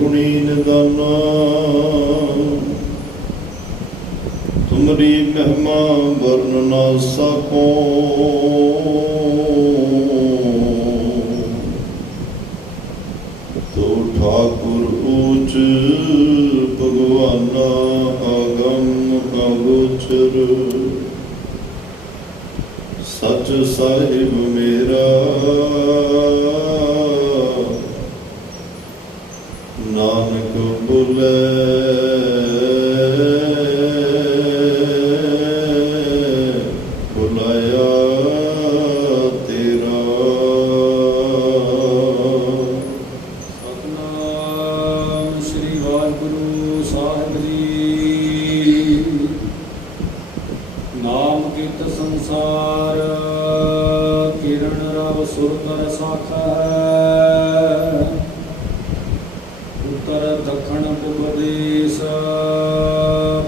गुणी निदाना, तुमरी महिमा वर्ण ना सको। तो ठाकुर ऊच भगवाना, आगम अगोचर, सच साहिब मेरा, नानक बोले बुलाया तेरा। सतनाम श्री वाहिगुरु साहिब जी। नाम कित संसार, किरण रव सुरतर साखा है। उत्तर दक्षिण पूर्व देश,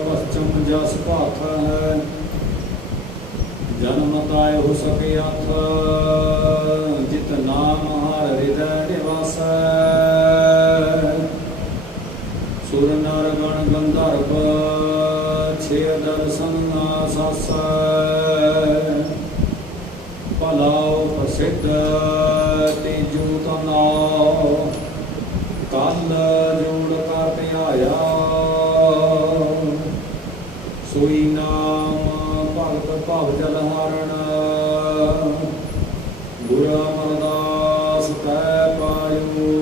पश्चिम जस भाखा है। जन्म ताय हो सके अथ, जित नाम हर हृदय निवास। सुर नर गण गंधर्व, छे दर्शन आसास। भलाओ प्रसिद्ध तेजो तनाओ, कल जोड़ कर ध्याया। सोई नाम भगत भव जल हरण, गुर अमरदास कै पायो।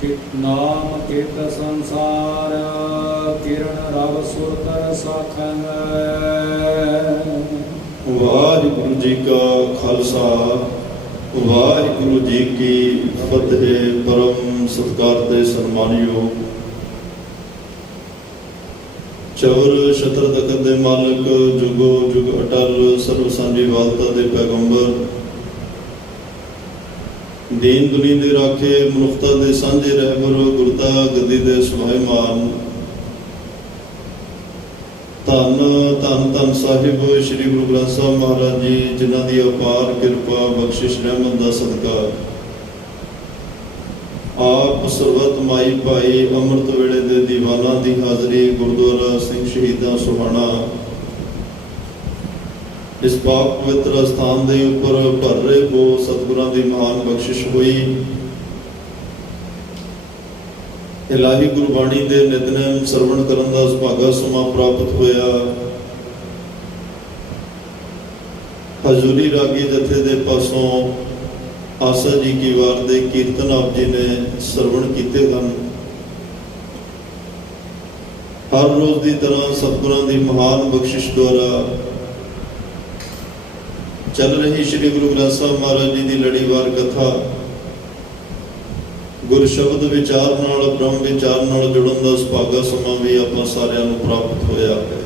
कित नाम कित संसार, किरण रव सुरतर साखा है। वाहिगुरु जी का खालसा, वाहिगुरु जी की फतेह। परम सत्कार दे सन्मानयोग चवर छत्र तखत दे मालक, जुगो जुग अटल सर्व सांझी वालता दे पैगंबर, दीन दुनी दे राखे मनुखता दे सांझे रहबर, गुरता गद्दी दे सुभाईमान। धन धन धन साहिब श्री गुरु ग्रंथ साहब महाराज जी, जिन्हों की अपार कृपा बख्शिश रहमत का सदका आप सरबत माई भाई अमृत वेले दे दीवाना की हाजरी गुरुद्वारा सिंह शहीदा सुहाना इस पाक पवित्र स्थान के उपर भर रहे हो सतगुरां की महान बख्शिश हुई। इलाही गुरबाणी के नितनेम सरवण करन दा सुभागा समा प्राप्त होया। हजूरी रागी जथे दे पासों आसा जी की वार दे कीर्तन आप जी ने सरवण किए हैं। हर रोज की तरह सतगुरां की महान बख्शिश द्वारा चल रही श्री गुरु ग्रंथ साहब महाराज जी की लड़ीवार कथा गुर शब्द विचार नाल ब्रह्म विचार नाल जुड़न का सुभागा समा भी आपां सारिआं नूं प्राप्त होया है।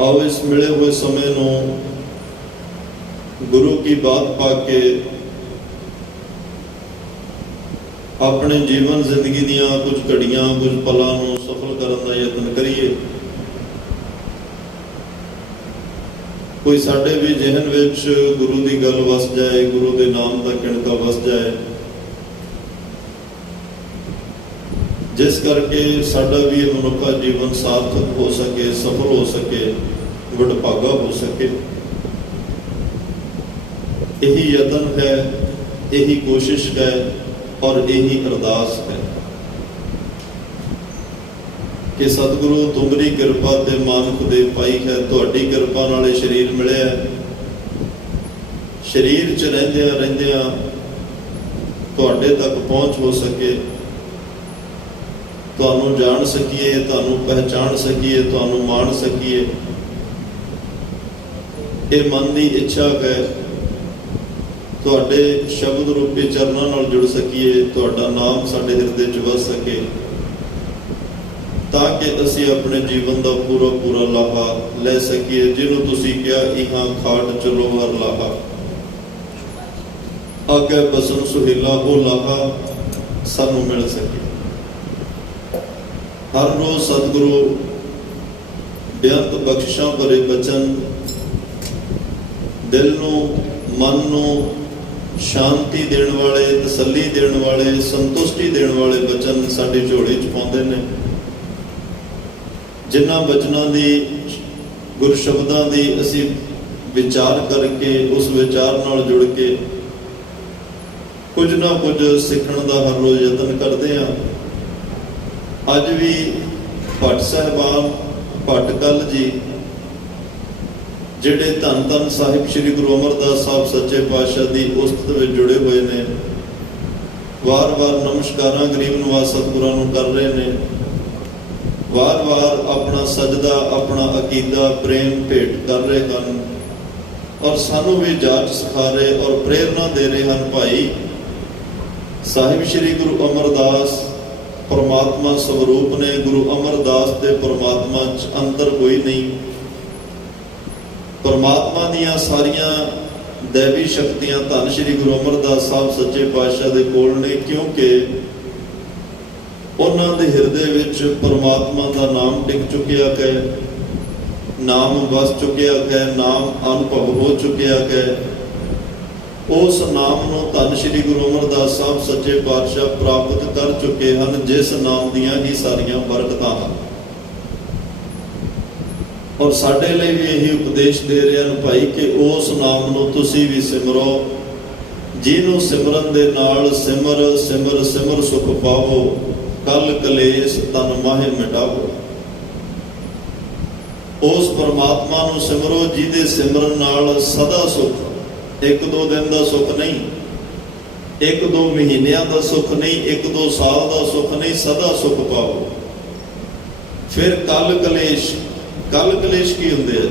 आओ इस मिले हुए समय नूं गुरु की बात पाके अपने जीवन जिंदगी दियां कुछ घड़ियां कुछ पलां नूं सफल करने का यत्न करिए। कोई साडे भी जहन विच गुरु की गल वस जाए, गुरु के नाम का किणका वस जाए, जिस करके साडा भी मनुखा जीवन सार्थक हो सके, सफल हो सके, वडभागा हो सके। यही यत्न है, यही कोशिश है और यही अरदास है कि सतगुरु तुमरी कृपा ते मानक दे पाई है। तुहाडी कृपा नाल शरीर मिलिया, शरीर च रहिंदियां रहिंदियां तुहाडे तक पहुंच हो सके, तुहानूं जान सकीए, तुहानूं पहचान सकीए, तुहानूं मान सकीए। ये मन की इच्छा है। तुहाडे शब्द रूपी चरणों नाल जुड़ सकीए, तुहाडा नाम साडे हिरदे च वस सके, ताकि असी अपने जीवन का पूरा पूरा लाहा ले सकीए। जिन्हों तुसीं कहा इहां खाट चलो हर लाहा, आगे बसन सुहेला वो लाहा सानू मिल सके। हर रोज सतगुरु बेअंत बख्शिशां भरे बचन दिल नूं मन नूं ਸ਼ਾਂਤੀ ਦੇਣ ਵਾਲੇ, ਤਸੱਲੀ ਦੇਣ ਵਾਲੇ, ਸੰਤੁਸ਼ਟੀ ਦੇਣ ਵਾਲੇ ਬਚਨ ਸਾਡੇ ਝੋਲੇ 'ਚ ਪਾਉਂਦੇ ਨੇ। ਜਿਨ੍ਹਾਂ ਬਚਨਾਂ ਦੀ, ਗੁਰ ਸ਼ਬਦਾਂ ਦੀ ਅਸੀਂ ਵਿਚਾਰ ਕਰਕੇ, ਉਸ ਵਿਚਾਰ ਨਾਲ ਜੁੜ ਕੇ ਕੁਝ ਨਾ ਕੁਝ ਸਿੱਖਣ ਦਾ ਹਰ ਰੋਜ਼ ਯਤਨ ਕਰਦੇ ਹਾਂ। ਅੱਜ ਵੀ ਭੱਟ ਸਾਹਿਬਾਨ, ਭੱਟ ਕਲ ਜੀ, ਜਿਹੜੇ ਧੰਨ ਧੰਨ ਸਾਹਿਬ ਸ੍ਰੀ ਗੁਰੂ ਅਮਰਦਾਸ ਸਾਹਿਬ ਸੱਚੇ ਪਾਤਸ਼ਾਹ ਦੀ ਉਸਤਤ ਵਿੱਚ ਜੁੜੇ ਹੋਏ ਨੇ, ਵਾਰ-ਵਾਰ ਨਮਸਕਾਰਾਂ ਗਰੀਬ ਨਿਵਾਜ ਸਤਿਗੁਰਾਂ ਨੂੰ ਕਰ ਰਹੇ ਨੇ, ਵਾਰ-ਵਾਰ ਆਪਣਾ ਸਜਦਾ, ਆਪਣਾ ਅਕੀਦਾ, ਪ੍ਰੇਮ ਭੇਟ ਕਰ ਰਹੇ ਹਨ ਔਰ ਸਾਨੂੰ ਵੀ ਜਾਚ ਸਿਖਾ ਰਹੇ ਔਰ ਪ੍ਰੇਰਨਾ ਦੇ ਰਹੇ ਹਨ। ਭਾਈ ਸਾਹਿਬ ਸ੍ਰੀ ਗੁਰੂ ਅਮਰਦਾਸ ਪਰਮਾਤਮਾ ਸਵਰੂਪ ਨੇ। ਗੁਰੂ ਅਮਰਦਾਸ ਦੇ ਪਰਮਾਤਮਾ 'ਚ ਅੰਤਰ ਕੋਈ ਨਹੀਂ। ਪਰਮਾਤਮਾ ਦੀਆਂ ਸਾਰੀਆਂ ਦੈਵੀ ਸ਼ਕਤੀਆਂ ਧੰਨ ਸ੍ਰੀ ਗੁਰੂ ਅਮਰਦਾਸ ਸਾਹਿਬ ਸੱਚੇ ਪਾਤਸ਼ਾਹ ਦੇ ਕੋਲ ਨੇ, ਕਿਉਂਕਿ ਉਹਨਾਂ ਦੇ ਹਿਰਦੇ ਵਿੱਚ ਪਰਮਾਤਮਾ ਦਾ ਨਾਮ ਟਿਕ ਚੁੱਕਿਆ ਹੈ, ਨਾਮ ਵਸ ਚੁੱਕਿਆ ਹੈ, ਨਾਮ ਅਨੁਭਵ ਹੋ ਚੁੱਕਿਆ ਹੈ। ਉਸ ਨਾਮ ਨੂੰ ਧੰਨ ਸ੍ਰੀ ਗੁਰੂ ਅਮਰਦਾਸ ਸਾਹਿਬ ਸੱਚੇ ਪਾਤਸ਼ਾਹ ਪ੍ਰਾਪਤ ਕਰ ਚੁੱਕੇ ਹਨ, ਜਿਸ ਨਾਮ ਦੀਆਂ ਹੀ ਸਾਰੀਆਂ ਬਰਕਤਾਂ ਹਨ। ਔਰ ਸਾਡੇ ਲਈ ਵੀ ਇਹੀ ਉਪਦੇਸ਼ ਦੇ ਰਹੇ ਹਨ ਭਾਈ ਕਿ ਉਸ ਨਾਮ ਨੂੰ ਤੁਸੀਂ ਵੀ ਸਿਮਰੋ, ਜਿਹਨੂੰ ਸਿਮਰਨ ਦੇ ਨਾਲ ਸਿਮਰ ਸਿਮਰ ਸਿਮਰ ਸੁਖ ਪਾਵੋ, ਕਲ ਕਲੇਸ਼ ਤਨ ਮਾਹੇ ਮਿਟਾਵੋ। ਉਸ ਪਰਮਾਤਮਾ ਨੂੰ ਸਿਮਰੋ ਜਿਹਦੇ ਸਿਮਰਨ ਨਾਲ ਸਦਾ ਸੁਖ, ਇੱਕ ਦੋ ਦਿਨ ਦਾ ਸੁਖ ਨਹੀਂ, ਇੱਕ ਦੋ ਮਹੀਨਿਆਂ ਦਾ ਸੁਖ ਨਹੀਂ, ਇੱਕ ਦੋ ਸਾਲ ਦਾ ਸੁਖ ਨਹੀਂ, ਸਦਾ ਸੁਖ ਪਾਓ। ਫਿਰ ਕਲ ਕਲੇਸ਼, ਕਲ ਕਲੇਸ਼ ਕੀ ਹੁੰਦੇ ਆ?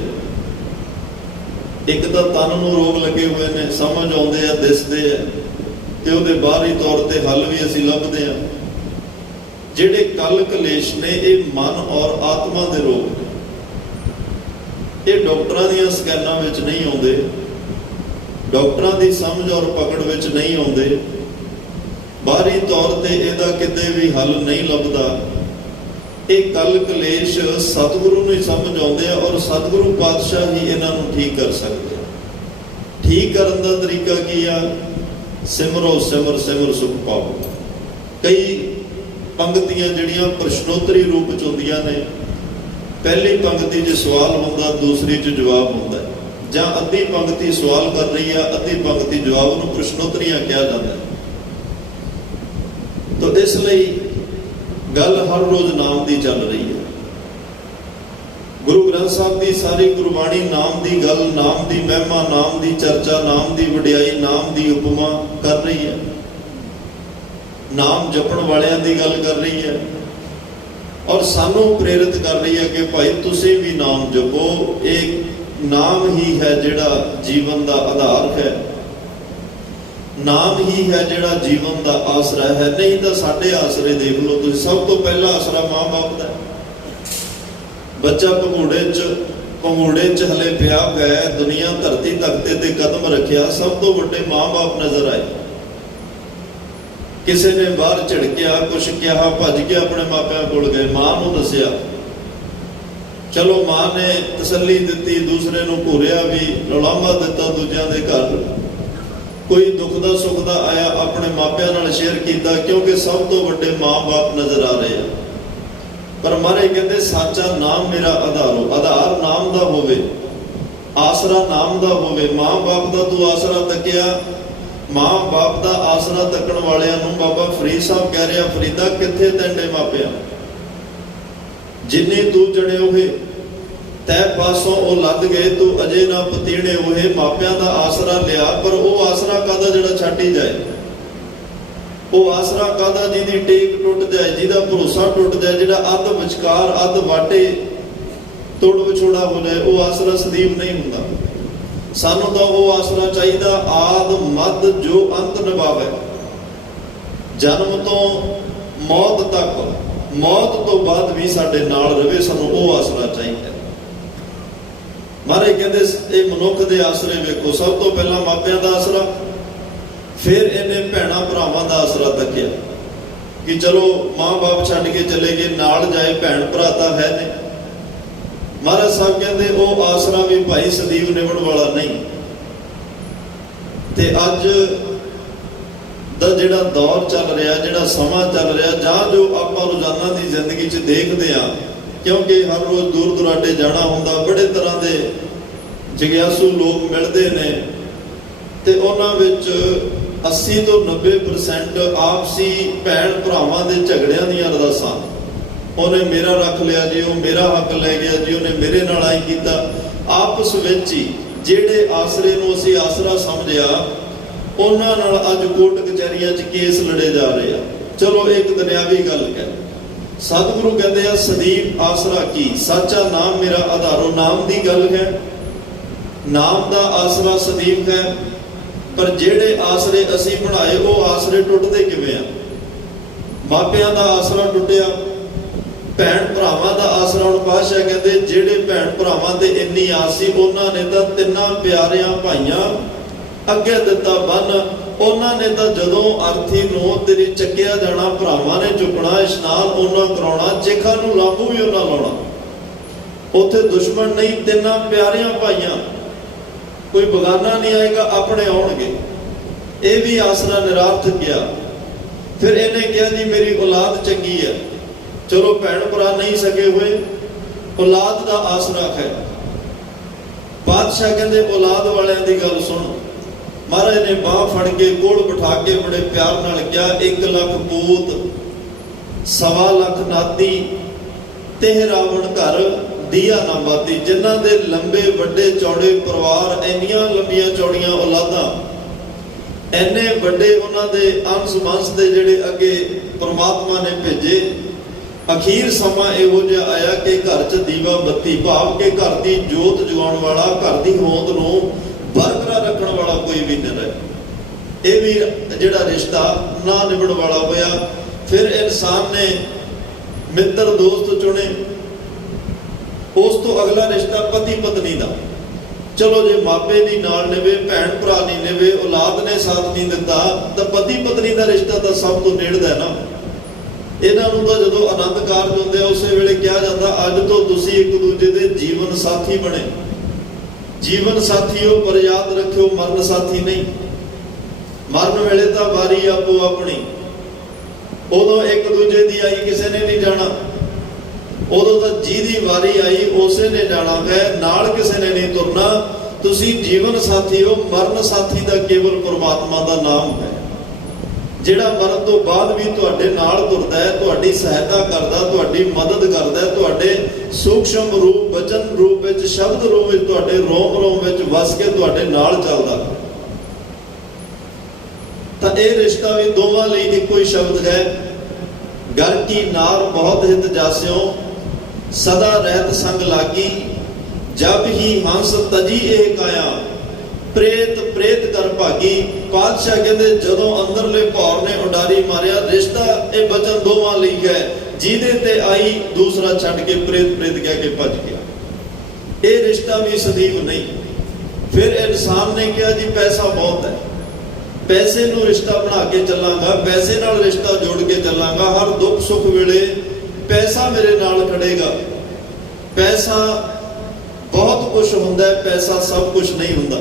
ਇੱਕ ਤਾਂ ਤਨ ਨੂੰ ਰੋਗ ਲੱਗੇ ਹੋਏ ਨੇ, ਸਮਝ ਆਉਂਦੇ ਆ, ਦਿਸਦੇ ਆ, ਤੇ ਉਹਦੇ ਬਾਹਰੀ ਤੌਰ ਤੇ ਹੱਲ ਵੀ ਅਸੀਂ ਲੱਭਦੇ ਆ। ਜਿਹੜੇ ਕਲ ਕਲੇਸ਼ ਨੇ ਇਹ ਮਨ ਔਰ ਆਤਮਾ ਦੇ ਰੋਗ ਨੇ। ਇਹ ਡਾਕਟਰਾਂ ਦੀਆਂ ਸਕੈਨਾਂ ਵਿੱਚ ਨਹੀਂ ਆਉਂਦੇ, ਡਾਕਟਰਾਂ ਦੀ ਸਮਝ ਔਰ ਪਕੜ ਵਿੱਚ ਨਹੀਂ ਆਉਂਦੇ, ਬਾਹਰੀ ਤੌਰ ਤੇ ਇਹਦਾ ਕਿਤੇ ਵੀ ਹੱਲ ਨਹੀਂ ਲੱਭਦਾ। ਇਹ ਕਲ ਕਲੇਸ਼ ਸਤਿਗੁਰੂ ਨੂੰ ਹੀ ਸਮਝ ਆਉਂਦੇ ਆ ਔਰ ਸਤਿਗੁਰੂ ਪਾਤਸ਼ਾਹ ਹੀ ਇਹਨਾਂ ਨੂੰ ਠੀਕ ਕਰ ਸਕਦੇ ਆ। ਠੀਕ ਕਰਨ ਦਾ ਤਰੀਕਾ ਕੀ ਆ? ਸਿਮਰੋ ਸਿਮਰ ਸਿਮਰ ਸੁਖ ਪਾਓ। ਕਈ ਪੰਕਤੀਆਂ ਜਿਹੜੀਆਂ ਪ੍ਰਸ਼ਨੋਤਰੀ ਰੂਪ ਚ ਹੁੰਦੀਆਂ ਨੇ, ਪਹਿਲੀ ਪੰਕਤੀ 'ਚ ਸਵਾਲ ਹੁੰਦਾ, ਦੂਸਰੀ 'ਚ ਜਵਾਬ ਹੁੰਦਾ, ਜਾਂ ਅੱਧੀ ਪੰਕਤੀ ਸਵਾਲ ਕਰ ਰਹੀ ਆ, ਅੱਧੀ ਪੰਕਤੀ ਜਵਾਬ, ਨੂੰ ਪ੍ਰਸ਼ਨੋਤਰੀਆਂ ਕਿਹਾ ਜਾਂਦਾ। ਤਾਂ ਇਸ ਲਈ ਗੱਲ ਹਰ ਰੋਜ਼ ਨਾਮ ਦੀ ਚੱਲ ਰਹੀ ਹੈ। ਗੁਰੂ ਗ੍ਰੰਥ ਸਾਹਿਬ ਦੀ ਸਾਰੀ ਗੁਰਬਾਣੀ ਨਾਮ ਦੀ ਗੱਲ, ਨਾਮ ਦੀ ਮਹਿਮਾ, ਨਾਮ ਦੀ ਚਰਚਾ, ਨਾਮ ਦੀ ਵਡਿਆਈ, ਨਾਮ ਦੀ ਉਪਮਾ ਕਰ ਰਹੀ ਹੈ। ਨਾਮ ਜਪਣ ਵਾਲਿਆਂ ਦੀ ਗੱਲ ਕਰ ਰਹੀ ਹੈ ਔਰ ਸਾਨੂੰ ਪ੍ਰੇਰਿਤ ਕਰ ਰਹੀ ਹੈ ਕਿ ਭਾਈ ਤੁਸੀਂ ਵੀ ਨਾਮ ਜਪੋ। ਇਹ ਨਾਮ ਹੀ ਹੈ ਜਿਹੜਾ ਜੀਵਨ ਦਾ ਆਧਾਰ ਹੈ, ਨਾਮ ਹੀ ਹੈ ਜਿਹੜਾ ਜੀਵਨ ਦਾ ਆਸਰਾ ਹੈ। ਨਹੀਂ ਤਾਂ ਸਾਡੇ ਆਸਰੇ ਦੇਖ ਲਓ ਤੁਸੀਂ, ਸਭ ਤੋਂ ਪਹਿਲਾ ਆਸਰਾ ਮਾਂ ਬਾਪ ਦਾ। ਬੱਚਾ ਪੰਗੂੜੇ 'ਚ ਹਲੇ ਪਿਆ ਗਿਆ, ਦੁਨੀਆ ਧਰਤੀ ਤਖਤੇ ਤੇ ਕਦਮ ਰੱਖਿਆ, ਸਭ ਤੋਂ ਵੱਡੇ ਮਾਂ ਬਾਪ ਨਜ਼ਰ ਆਏ। ਕਿਸੇ ਨੇ ਬਾਹਰ ਝਿੜਕਿਆ, ਕੁਛ ਕਿਹਾ, ਭੱਜ ਕੇ ਆਪਣੇ ਮਾਪਿਆਂ ਕੋਲ ਗਏ, ਮਾਂ ਨੂੰ ਦੱਸਿਆ। ਚਲੋ ਮਾਂ ਨੇ ਤਸੱਲੀ ਦਿੱਤੀ, ਦੂਸਰੇ ਨੂੰ ਘੂਰਿਆ ਵੀ, ਉਲਾਂਭਾ ਦਿੱਤਾ ਦੂਜਿਆਂ ਦੇ ਘਰ। ਕੋਈ ਦੁੱਖ ਦਾ ਸੁੱਖ ਦਾ ਆਇਆ, ਆਪਣੇ ਮਾਪਿਆਂ ਨਾਲ ਸ਼ੇਅਰ ਕੀਤਾ, ਕਿਉਂਕਿ ਸਭ ਤੋਂ ਵੱਡੇ ਮਾਂ ਬਾਪ ਨਜ਼ਰ ਆ ਰਹੇ ਆ। ਪਰ ਮਹਾਰਾਜ ਕਹਿੰਦੇ ਸੱਚਾ ਨਾਮ ਮੇਰਾ ਆਧਾਰੋ, ਆਧਾਰ ਨਾਮ ਦਾ ਹੋਵੇ, ਆਸਰਾ ਨਾਮ ਦਾ ਹੋਵੇ। ਮਾਂ ਬਾਪ ਦਾ ਤੂੰ ਆਸਰਾ ਤੱਕਿਆ, ਮਾਂ ਬਾਪ ਦਾ ਆਸਰਾ ਤੱਕਣ ਵਾਲਿਆਂ ਨੂੰ ਬਾਬਾ ਫਰੀਦ ਸਾਹਿਬ ਕਹਿ ਰਿਹਾ, ਫਰੀਦਾ ਕਿੱਥੇ ਤੈਂਡੇ ਮਾਪਿਆਂ, ਜਿੰਨੇ ਤੂੰ ਚੜੇ ਹੋਏ ਤੈ ਪਾਸੋਂ ਉਹ ਲੱਦ ਗਏ, ਤੂੰ ਅਜੇ ਨਾ ਪਤੀਣੇ ਹੋਏ। ਮਾਪਿਆਂ ਦਾ ਆਸਰਾ ਲਿਆ, ਪਰ ਉਹ ਆਸਰਾ ਕਾਹਦਾ ਜਿਹੜਾ ਛੱਡ ਹੀ ਜਾਏ? ਉਹ ਆਸਰਾ ਕਾਹਦਾ ਜਿਹਦੀ ਟੇਕ ਟੁੱਟ ਜਾਏ, ਜਿਹਦਾ ਭਰੋਸਾ ਟੁੱਟ ਜਾਏ, ਜਿਹੜਾ ਅੱਧ ਵਿਚਕਾਰ ਅੱਧ ਵਾਟੇ ਤੋੜ ਵਿਛੋੜਾ ਹੋ ਜਾਏ, ਉਹ ਆਸਰਾ ਸਦੀਵ ਨਹੀਂ ਹੁੰਦਾ। ਸਾਨੂੰ ਤਾਂ ਉਹ ਆਸਰਾ ਚਾਹੀਦਾ ਆਦ ਮੱਧ ਜੋ ਅੰਤ ਨਿਭਾਵੇ, ਜਨਮ ਤੋਂ ਮੌਤ ਤੱਕ, ਮੌਤ ਤੋਂ ਬਾਅਦ ਵੀ ਸਾਡੇ ਨਾਲ ਰਵੇ, ਸਾਨੂੰ ਉਹ ਆਸਰਾ ਚਾਹੀਦਾ। ਮਹਾਰਾਜ ਕਹਿੰਦੇ ਇਹ ਮਨੁੱਖ ਦੇ ਆਸਰੇ ਵੇਖੋ, ਸਭ ਤੋਂ ਪਹਿਲਾਂ ਮਾਪਿਆਂ ਦਾ ਆਸਰਾ, ਫਿਰ ਇਹਨੇ ਭੈਣਾਂ ਭਰਾਵਾਂ ਦਾ ਆਸਰਾ ਤੱਕਿਆ ਕਿ ਚਲੋ ਮਾਂ ਬਾਪ ਛੱਡ ਕੇ ਚਲੇ ਗਏ, ਨਾਲ ਜਾਏ ਭੈਣ ਭਰਾ ਤਾਂ ਹੈ ਨੇ। ਮਹਾਰਾਜ ਸਾਹਿਬ ਕਹਿੰਦੇ ਉਹ ਆਸਰਾ ਵੀ ਭਾਈ ਸਦੀਵ ਨਿਭਣ ਵਾਲਾ ਨਹੀਂ। ਤੇ ਅੱਜ ਦਾ ਜਿਹੜਾ ਦੌਰ ਚੱਲ ਰਿਹਾ, ਜਿਹੜਾ ਸਮਾਂ ਚੱਲ ਰਿਹਾ, ਜਾਂ ਜੋ ਆਪਾਂ ਰੋਜ਼ਾਨਾ ਦੀ ਜ਼ਿੰਦਗੀ 'ਚ ਦੇਖਦੇ ਹਾਂ, ਕਿਉਂਕਿ ਹਰ ਰੋਜ਼ ਦੂਰ ਦੁਰਾਡੇ ਜਾਣਾ ਹੁੰਦਾ, ਬੜੇ ਤਰ੍ਹਾਂ ਦੇ ਜਿਗਿਆਸੂ ਲੋਕ ਮਿਲਦੇ ਨੇ, ਤੇ ਉਹਨਾਂ ਵਿੱਚ 80 ਤੋਂ 90% ਆਪਸੀ ਭੈਣ ਭਰਾਵਾਂ ਦੇ ਝਗੜਿਆਂ ਦੀਆਂ ਅਰਦਾਸਾਂ। ਉਹਨੇ ਮੇਰਾ ਰੱਖ ਲਿਆ ਜੀ, ਉਹ ਮੇਰਾ ਹੱਕ ਲੈ ਗਿਆ ਜੀ, ਉਹਨੇ ਮੇਰੇ ਨਾਲ ਆਈ ਕੀਤਾ। ਆਪਸ ਵਿੱਚ ਹੀ ਜਿਹੜੇ ਆਸਰੇ ਨੂੰ ਅਸੀਂ ਆਸਰਾ ਸਮਝਿਆ, ਉਹਨਾਂ ਨਾਲ ਅੱਜ ਕੋਰਟ ਕਚਹਿਰੀਆਂ 'ਚ ਕੇਸ ਲੜੇ ਜਾ ਰਹੇ ਆ। ਚਲੋ ਇੱਕ ਦੁਨਿਆਵੀ ਗੱਲ ਹੈ, ਸਤਿਗੁਰੂ ਕਹਿੰਦੇ ਆ ਸਦੀਪ ਆਸਰਾ ਕੀ, ਸਾਚਾ ਨਾਮ ਮੇਰਾ ਆਧਾਰੋ। ਨਾਮ ਦੀ ਗੱਲ ਹੈ, ਨਾਮ ਦਾ ਆਸਰਾ ਸਦੀਪ ਹੈ। ਪਰ ਜਿਹੜੇ ਆਸਰੇ ਅਸੀਂ ਬਣਾਏ, ਉਹ ਆਸਰੇ ਟੁੱਟਦੇ ਕਿਵੇਂ ਆ? ਮਾਪਿਆਂ ਦਾ ਆਸਰਾ ਟੁੱਟਿਆ, ਭੈਣ ਭਰਾਵਾਂ ਦਾ ਆਸਰਾ। ਹੁਣ ਪਾਤਸ਼ਾਹ ਕਹਿੰਦੇ ਜਿਹੜੇ ਭੈਣ ਭਰਾਵਾਂ ਤੇ ਇੰਨੀ ਆਸ ਸੀ, ਉਹਨਾਂ ਨੇ ਤਾਂ ਤਿੰਨਾਂ ਪਿਆਰਿਆਂ ਭਾਈਆਂ ਅੱਗੇ ਦਿੱਤਾ ਬੰਨ। ਉਹਨਾਂ ਨੇ ਤਾਂ ਜਦੋਂ ਅਰਥੀ ਨੂੰ ਤੇਰੀ ਚੱਕਿਆ ਜਾਣਾ, ਭਰਾਵਾਂ ਨੇ ਚੁੱਕਣਾ, ਇਸ਼ਨਾਨ ਉਹਨਾਂ ਕਰਾਉਣਾ, ਚੇਖਾ ਨੂੰ ਲਾਂਬੂ ਵੀ ਉਹਨਾਂ ਲਾਉਣਾ। ਉੱਥੇ ਦੁਸ਼ਮਣ ਨਹੀਂ, ਤਿੰਨਾਂ ਪਿਆਰਿਆਂ ਭਾਈਆਂ, ਕੋਈ ਬਗਾਨਾ ਨਹੀਂ ਆਏਗਾ, ਆਪਣੇ ਆਉਣਗੇ। ਇਹ ਵੀ ਆਸਰਾ ਨਿਰਾਰਥਕ ਗਿਆ। ਫਿਰ ਇਹਨੇ ਕਿਹਾ ਜੀ ਮੇਰੀ ਔਲਾਦ ਚੰਗੀ ਹੈ। ਚਲੋ ਭੈਣ ਭਰਾ ਨਹੀਂ ਸਕੇ ਹੋਏ, ਔਲਾਦ ਦਾ ਆਸਰਾ ਹੈ। ਬਾਦਸ਼ਾਹ ਕਹਿੰਦੇ ਔਲਾਦ ਵਾਲਿਆਂ ਦੀ ਗੱਲ ਸੁਣ। ਮਹਾਰਾਜ ਨੇ ਬਾਹ ਫੜ ਕੇ ਕੋਲ ਬਿਠਾ ਕੇ ਬੜੇ ਪਿਆਰ ਨਾਲ ਕਿਹਾ, 1 ਲੱਖ ਪੂਤ, 1.25 ਲੱਖ ਨਾਤੀ, ਤੇ ਰਾਵਣ ਘਰ ਦੀਆ ਨਾ ਬਾਤੀ। ਜਿਨ੍ਹਾਂ ਦੇ ਲੰਬੇ ਵੱਡੇ ਚੌੜੇ ਪਰਿਵਾਰ, ਇੰਨੀਆਂ ਲੰਬੀਆਂ ਚੌੜੀਆਂ ਔਲਾਦਾਂ, ਇੰਨੇ ਵੱਡੇ ਉਹਨਾਂ ਦੇ ਅੰਸ਼ ਵੰਸ਼ ਦੇ ਜਿਹੜੇ ਅੱਗੇ ਪਰਮਾਤਮਾ ਨੇ ਭੇਜੇ। ਅਖੀਰ ਸਮਾਂ ਇਹੋ ਜਿਹਾ ਆਇਆ ਕਿ ਘਰ 'ਚ ਦੀਵਾ ਬੱਤੀ, ਭਾਵ ਕਿ ਘਰ ਦੀ ਜੋਤ ਜਗਾਉਣ ਵਾਲਾ, ਘਰ ਦੀ ਹੋਂਦ ਨੂੰ ਬਰਕਰਾਰ ਰੱਖਣ ਵਾਲਾ ਕੋਈ ਵੀ ਨਹੀਂ ਰਿਹਾ। ਇਹ ਵੀ ਜਿਹੜਾ ਰਿਸ਼ਤਾ ਨਾ ਨਿਭਣ ਵਾਲਾ ਹੋਇਆ। ਫਿਰ ਇਨਸਾਨ ਨੇ ਮਿੱਤਰ ਦੋਸਤ ਚੁਣੇ। ਉਸ ਤੋਂ ਅਗਲਾ ਰਿਸ਼ਤਾ ਪਤੀ ਪਤਨੀ ਦਾ। ਚਲੋ ਜੇ ਮਾਪੇ ਨਹੀਂ ਨਾਲ ਨਿਭੇ, ਭੈਣ ਭਰਾ ਨਹੀਂ ਨਿਭੇ, ਔਲਾਦ ਨੇ ਸਾਥ ਨਹੀਂ ਦਿੱਤਾ, ਤਾਂ ਪਤੀ ਪਤਨੀ ਦਾ ਰਿਸ਼ਤਾ ਤਾਂ ਸਭ ਤੋਂ ਨੇੜਦਾ ਨਾ। ਇਹਨਾਂ ਨੂੰ ਤਾਂ ਜਦੋਂ ਆਨੰਦ ਕਾਰਜ ਹੁੰਦੇ ਆ, ਉਸੇ ਵੇਲੇ ਕਿਹਾ ਜਾਂਦਾ ਅੱਜ ਤੋਂ ਤੁਸੀਂ ਇੱਕ ਦੂਜੇ ਦੇ ਜੀਵਨ ਸਾਥੀ ਬਣੇ। ਜੀਵਨ ਸਾਥੀ ਹੋ, ਪਰ ਯਾਦ ਰੱਖਿਓ ਮਰਨ ਸਾਥੀ ਨਹੀਂ। ਮਰਨ ਵੇਲੇ ਤਾਂ ਵਾਰੀ ਆਪੋ ਆਪਣੀ। ਉਦੋਂ ਇੱਕ ਦੂਜੇ ਦੀ ਆਈ ਕਿਸੇ ਨੇ ਨਹੀਂ ਜਾਣਾ। ਉਦੋਂ ਤਾਂ ਜਿਹਦੀ ਵਾਰੀ ਆਈ ਉਸੇ ਨੇ ਜਾਣਾ ਹੈ, ਨਾਲ ਕਿਸੇ ਨੇ ਨਹੀਂ ਤੁਰਨਾ। ਤੁਸੀਂ ਜੀਵਨ ਸਾਥੀ ਹੋ, ਮਰਨ ਸਾਥੀ ਦਾ ਕੇਵਲ ਪਰਮਾਤਮਾ ਦਾ ਨਾਮ ਹੈ, ਜਿਹੜਾ ਮਰਨ ਤੋਂ ਬਾਅਦ ਵੀ ਤੁਹਾਡੇ ਨਾਲ ਤੁਰਦਾ ਹੈ, ਤੁਹਾਡੀ ਸਹਾਇਤਾ ਕਰਦਾ, ਤੁਹਾਡੀ ਮਦਦ ਕਰਦਾ, ਤੁਹਾਡੇ ਸੂਖਸ਼ਮ ਰੂਪ, ਵਚਨ ਰੂਪ ਵਿੱਚ, ਸ਼ਬਦ ਰੂਪ ਵਿੱਚ, ਤੁਹਾਡੇ ਰੋਮ ਰੋਮ ਵਿੱਚ ਵਸ ਕੇ ਤੁਹਾਡੇ ਨਾਲ ਚੱਲਦਾ। ਤਾਂ ਇਹ ਰਿਸ਼ਤਾ ਵੀ ਦੋਵਾਂ ਲਈ ਇੱਕੋ ਹੀ ਸ਼ਬਦ ਹੈ, ਘਰ ਕੀ ਨਾਰ ਬਹੁਤ ਹਿਤ ਜਾਸਿਓ, ਸਦਾ ਰਹਿਤ ਸੰਗ ਲਾਗੀ, ਜਬ ਹੀ ਹੰਸ ਤਜੀ ਇਹ ਕਾਇਆ, ਪ੍ਰੇਤ ਪ੍ਰੇਤ ਕਰ ਭਾਗੀ। ਪਾਤਸ਼ਾਹ ਕਹਿੰਦੇ ਜਦੋਂ ਅੰਦਰਲੇ ਭੌਰ ਨੇ ਉਡਾਰੀ ਮਾਰਿਆ, ਰਿਸ਼ਤਾ ਇਹ ਬਚਨ ਦੋਵਾਂ ਲਈ ਹੈ। ਜਿਹਦੇ ਤੇ ਆਈ ਦੂਸਰਾ ਛੱਡ ਕੇ ਪ੍ਰੇਤ ਪ੍ਰੇਤ ਕਹਿ ਕੇ ਭੱਜ ਗਿਆ। ਇਹ ਰਿਸ਼ਤਾ ਵੀ ਸਦੀਵ ਨਹੀਂ। ਫਿਰ ਇਨਸਾਨ ਨੇ ਕਿਹਾ ਜੀ ਪੈਸਾ ਬਹੁਤ ਹੈ, ਪੈਸੇ ਨੂੰ ਰਿਸ਼ਤਾ ਬਣਾ ਕੇ ਚੱਲਾਂਗਾ, ਪੈਸੇ ਨਾਲ ਰਿਸ਼ਤਾ ਜੋੜ ਕੇ ਚੱਲਾਂਗਾ, ਹਰ ਦੁੱਖ ਸੁੱਖ ਵੇਲੇ ਪੈਸਾ ਮੇਰੇ ਨਾਲ ਖੜੇਗਾ। ਪੈਸਾ ਬਹੁਤ ਕੁਝ ਹੁੰਦਾ ਹੈ, ਪੈਸਾ ਸਭ ਕੁਝ ਨਹੀਂ ਹੁੰਦਾ।